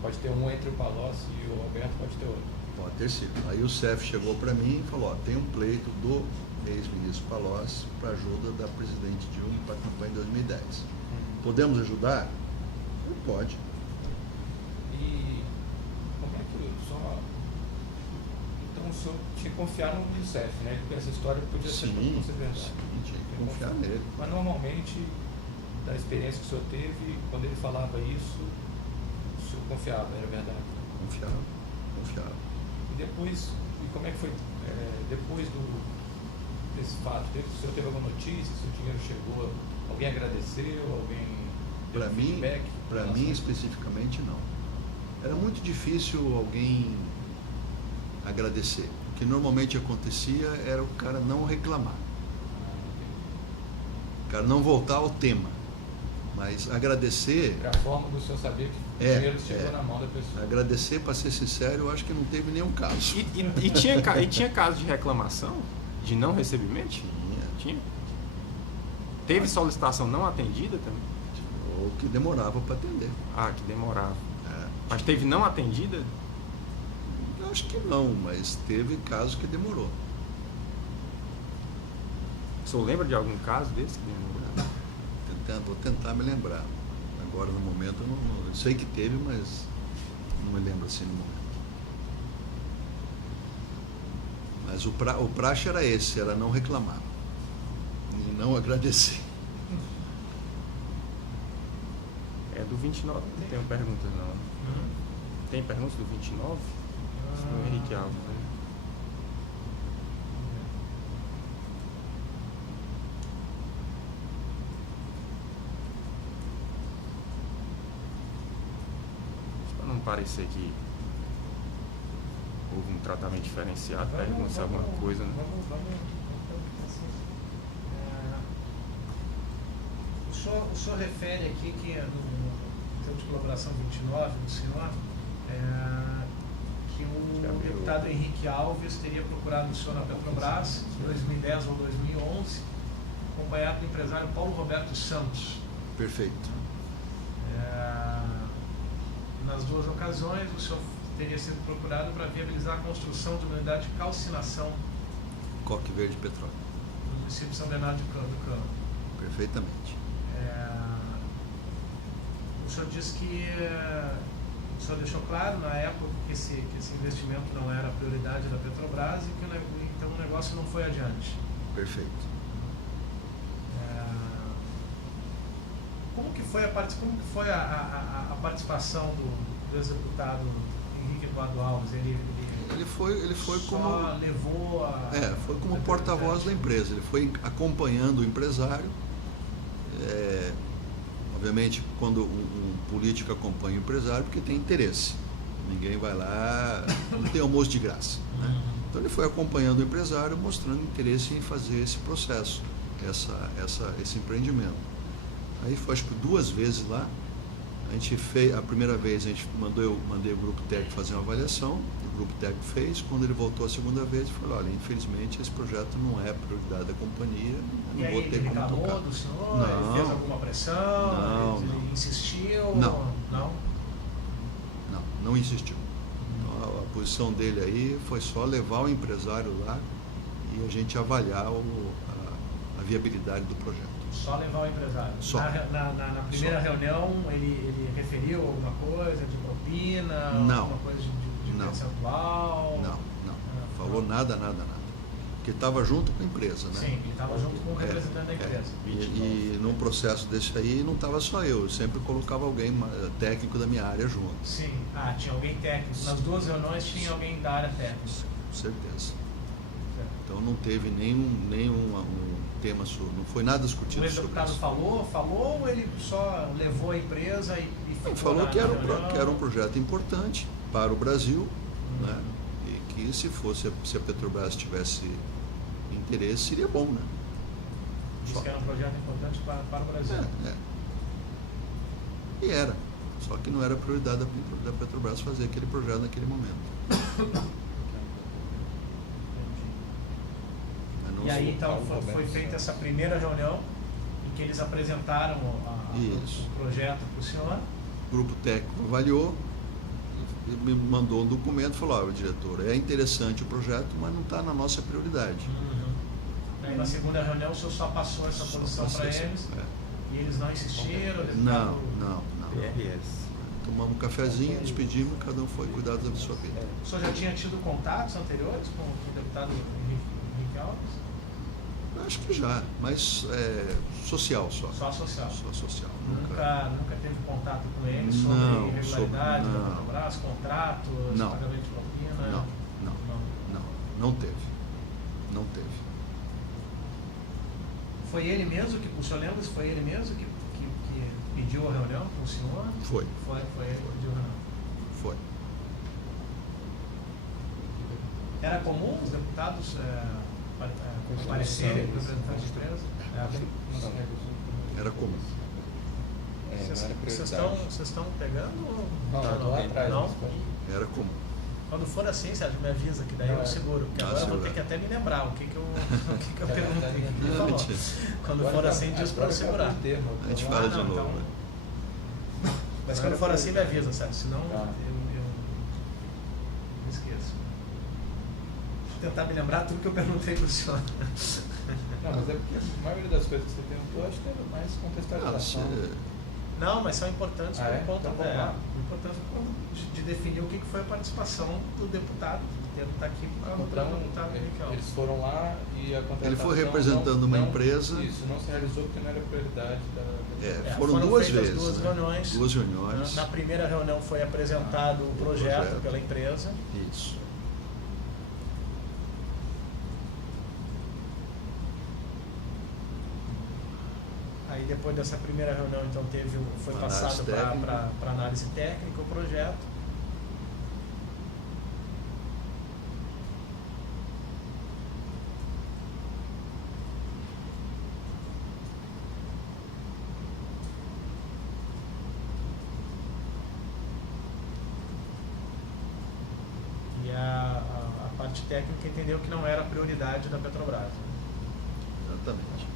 Pode ter um entre o Palocci e o Roberto, pode ter outro. Pode ter sido. Aí o CEF chegou para mim e falou, tem um pleito do ex-ministro Palocci para ajuda da presidente Dilma para a campanha de 2010. Podemos ajudar? Pode. E como é que só... Então o senhor tinha que confiar no Youssef, né? Porque essa história podia ser verdade. Sim, tinha que confiar nele. Mas normalmente, da experiência que o senhor teve, quando ele falava isso, o senhor confiava, era verdade? Confiava. E depois, como é que foi, depois desse fato? O senhor teve alguma notícia, se o dinheiro chegou, alguém agradeceu, alguém deu feedback? Para mim especificamente não. Era muito difícil alguém agradecer. O que normalmente acontecia era o cara não reclamar. O cara não voltar ao tema. Mas agradecer... Era a forma do senhor saber que o dinheiro chegou na mão da pessoa. Agradecer, para ser sincero, eu acho que não teve nenhum caso. E tinha caso de reclamação? De não recebimento? Tinha. Teve solicitação não atendida também? Ou que demorava para atender. Que demorava. Mas teve não atendida? Eu acho que não, mas teve caso que demorou. O senhor lembra de algum caso desse que demorou? Vou tentar me lembrar. Agora, no momento, eu sei que teve, mas não me lembro assim no momento. Mas o praxe era esse, era não reclamar. E não agradecer. Do 29 não tenho perguntas, não. Tem perguntas do 29? Senhor Henrique Alves, né? Para não parecer que houve um tratamento diferenciado, pergunta-se alguma coisa, né? O senhor refere aqui que termo de colaboração 29 do senhor, que o deputado Henrique Alves teria procurado o senhor na Petrobras em 2010 ou 2011, acompanhado do empresário Paulo Roberto Santos. Perfeito. Nas duas ocasiões, o senhor teria sido procurado para viabilizar a construção de uma unidade de calcinação Coque Verde Petróleo. no município de São Bernardo do Campo. Perfeitamente. O senhor disse que o senhor deixou claro na época que esse investimento não era a prioridade da Petrobras e que então o negócio não foi adiante. Perfeito. Como que foi a participação do ex-deputado Henrique Eduardo Alves? Ele foi só como levou a... foi como porta-voz da empresa. Ele foi acompanhando o empresário. Obviamente, quando um político acompanha o empresário, porque tem interesse. Ninguém vai lá, não tem almoço de graça. Né? Então ele foi acompanhando o empresário, mostrando interesse em fazer esse processo, esse empreendimento. Aí foi, acho que 2 vezes lá. A gente fez, a primeira vez mandei o grupo técnico fazer uma avaliação, o grupo técnico fez. Quando ele voltou a segunda vez, ele falou: olha, infelizmente esse projeto não é prioridade da companhia, não vou ter como tocar. Do senhor? Ele fez alguma pressão? Ele insistiu? Não insistiu. Então, a posição dele aí foi só levar o empresário lá e a gente avaliar a viabilidade do projeto. Só levar o empresário? Só. Na primeira reunião, ele referiu alguma coisa de propina? Não. Alguma coisa de percentual? Não. Falou nada. Porque estava junto com a empresa, né? Sim, ele estava junto com o representante da empresa. E num processo desse aí não estava só eu sempre colocava alguém técnico da minha área junto. Sim, tinha alguém técnico. Nas 2 reuniões tinha alguém da área técnica. Com certeza. Certo. Então não teve nenhum tema sobre, não foi nada discutido. O ex-deputado falou ou ele só levou a empresa e ficou falou que era um projeto importante para o Brasil, né? E que se a Petrobras tivesse interesse, seria bom, né? Disse que era um projeto importante para o Brasil. E era. Só que não era prioridade da Petrobras fazer aquele projeto naquele momento. E aí, então, foi feita essa primeira reunião em que eles apresentaram o projeto para o senhor. O grupo técnico avaliou, me mandou um documento e falou: diretor, é interessante o projeto, mas não está na nossa prioridade. Aí, na segunda reunião, o senhor só passou essa posição para eles e eles não insistiram? Não. PRS. Tomamos um cafezinho, despedimos e cada um foi cuidar da sua vida. O senhor já tinha tido contatos anteriores com o deputado Henrique Alves? Acho que já, mas social só. Só social? Só social. Nunca teve contato com ele sobre irregularidade da Petrobras, contratos, pagamento de propina? Não teve. Foi ele mesmo que, o senhor lembra se foi ele mesmo que pediu a reunião com o senhor? Foi ele que pediu a reunião. Foi. Era comum os deputados aparecerem para apresentar as empresas? Era comum. Vocês estão pegando? Não. Era comum. Quando for assim, Sérgio, me avisa, que daí eu seguro. Porque agora eu vou ter que até me lembrar o que eu perguntei, o que ele falou. Quando for assim, diz para eu segurar. A gente fala de novo. Então... Mas quando for assim, me avisa, Sérgio. Senão eu me esqueço. Vou tentar me lembrar tudo que eu perguntei para o senhor. Não, mas é porque a maioria das coisas que você perguntou, acho que é mais contextualização. Não, mas são importantes por conta de definir o que foi a participação do deputado. Ele está aqui por causa do deputado Henrique Alves. Eles foram lá e a contratação... Ele foi representando uma empresa... Isso, não se realizou porque não era prioridade da... Foram 2 vezes. Duas reuniões. Na primeira reunião foi apresentado o projeto pela empresa. Isso. Aí depois dessa primeira reunião, então, foi passado para análise técnica o projeto. parte técnica entendeu que não era prioridade da Petrobras. Né? Exatamente.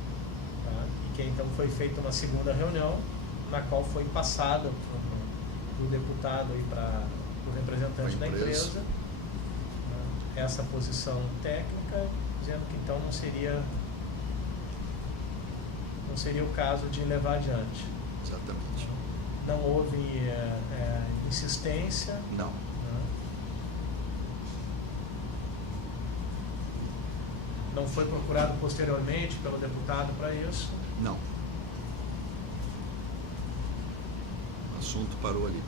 Tá? E que então foi feita uma segunda reunião, na qual foi passada para o deputado e para o representante da empresa, né? Essa posição técnica, dizendo que então não seria o caso de levar adiante. Exatamente. Não houve insistência. Não. Não foi procurado posteriormente pelo deputado para isso? Não. O assunto parou ali.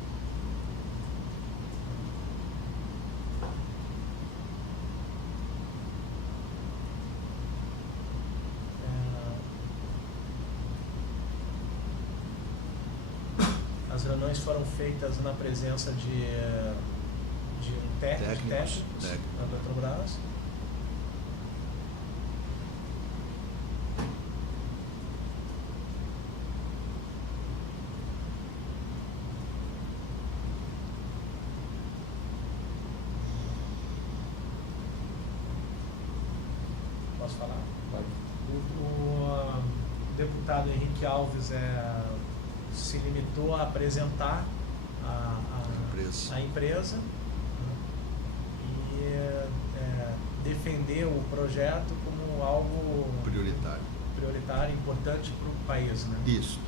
As reuniões foram feitas na presença de técnicos da Petrobras. Posso falar? Pode. O deputado Henrique Alves se limitou a apresentar a empresa e defender o projeto como algo Prioritário. importante para o país. Né? Isso.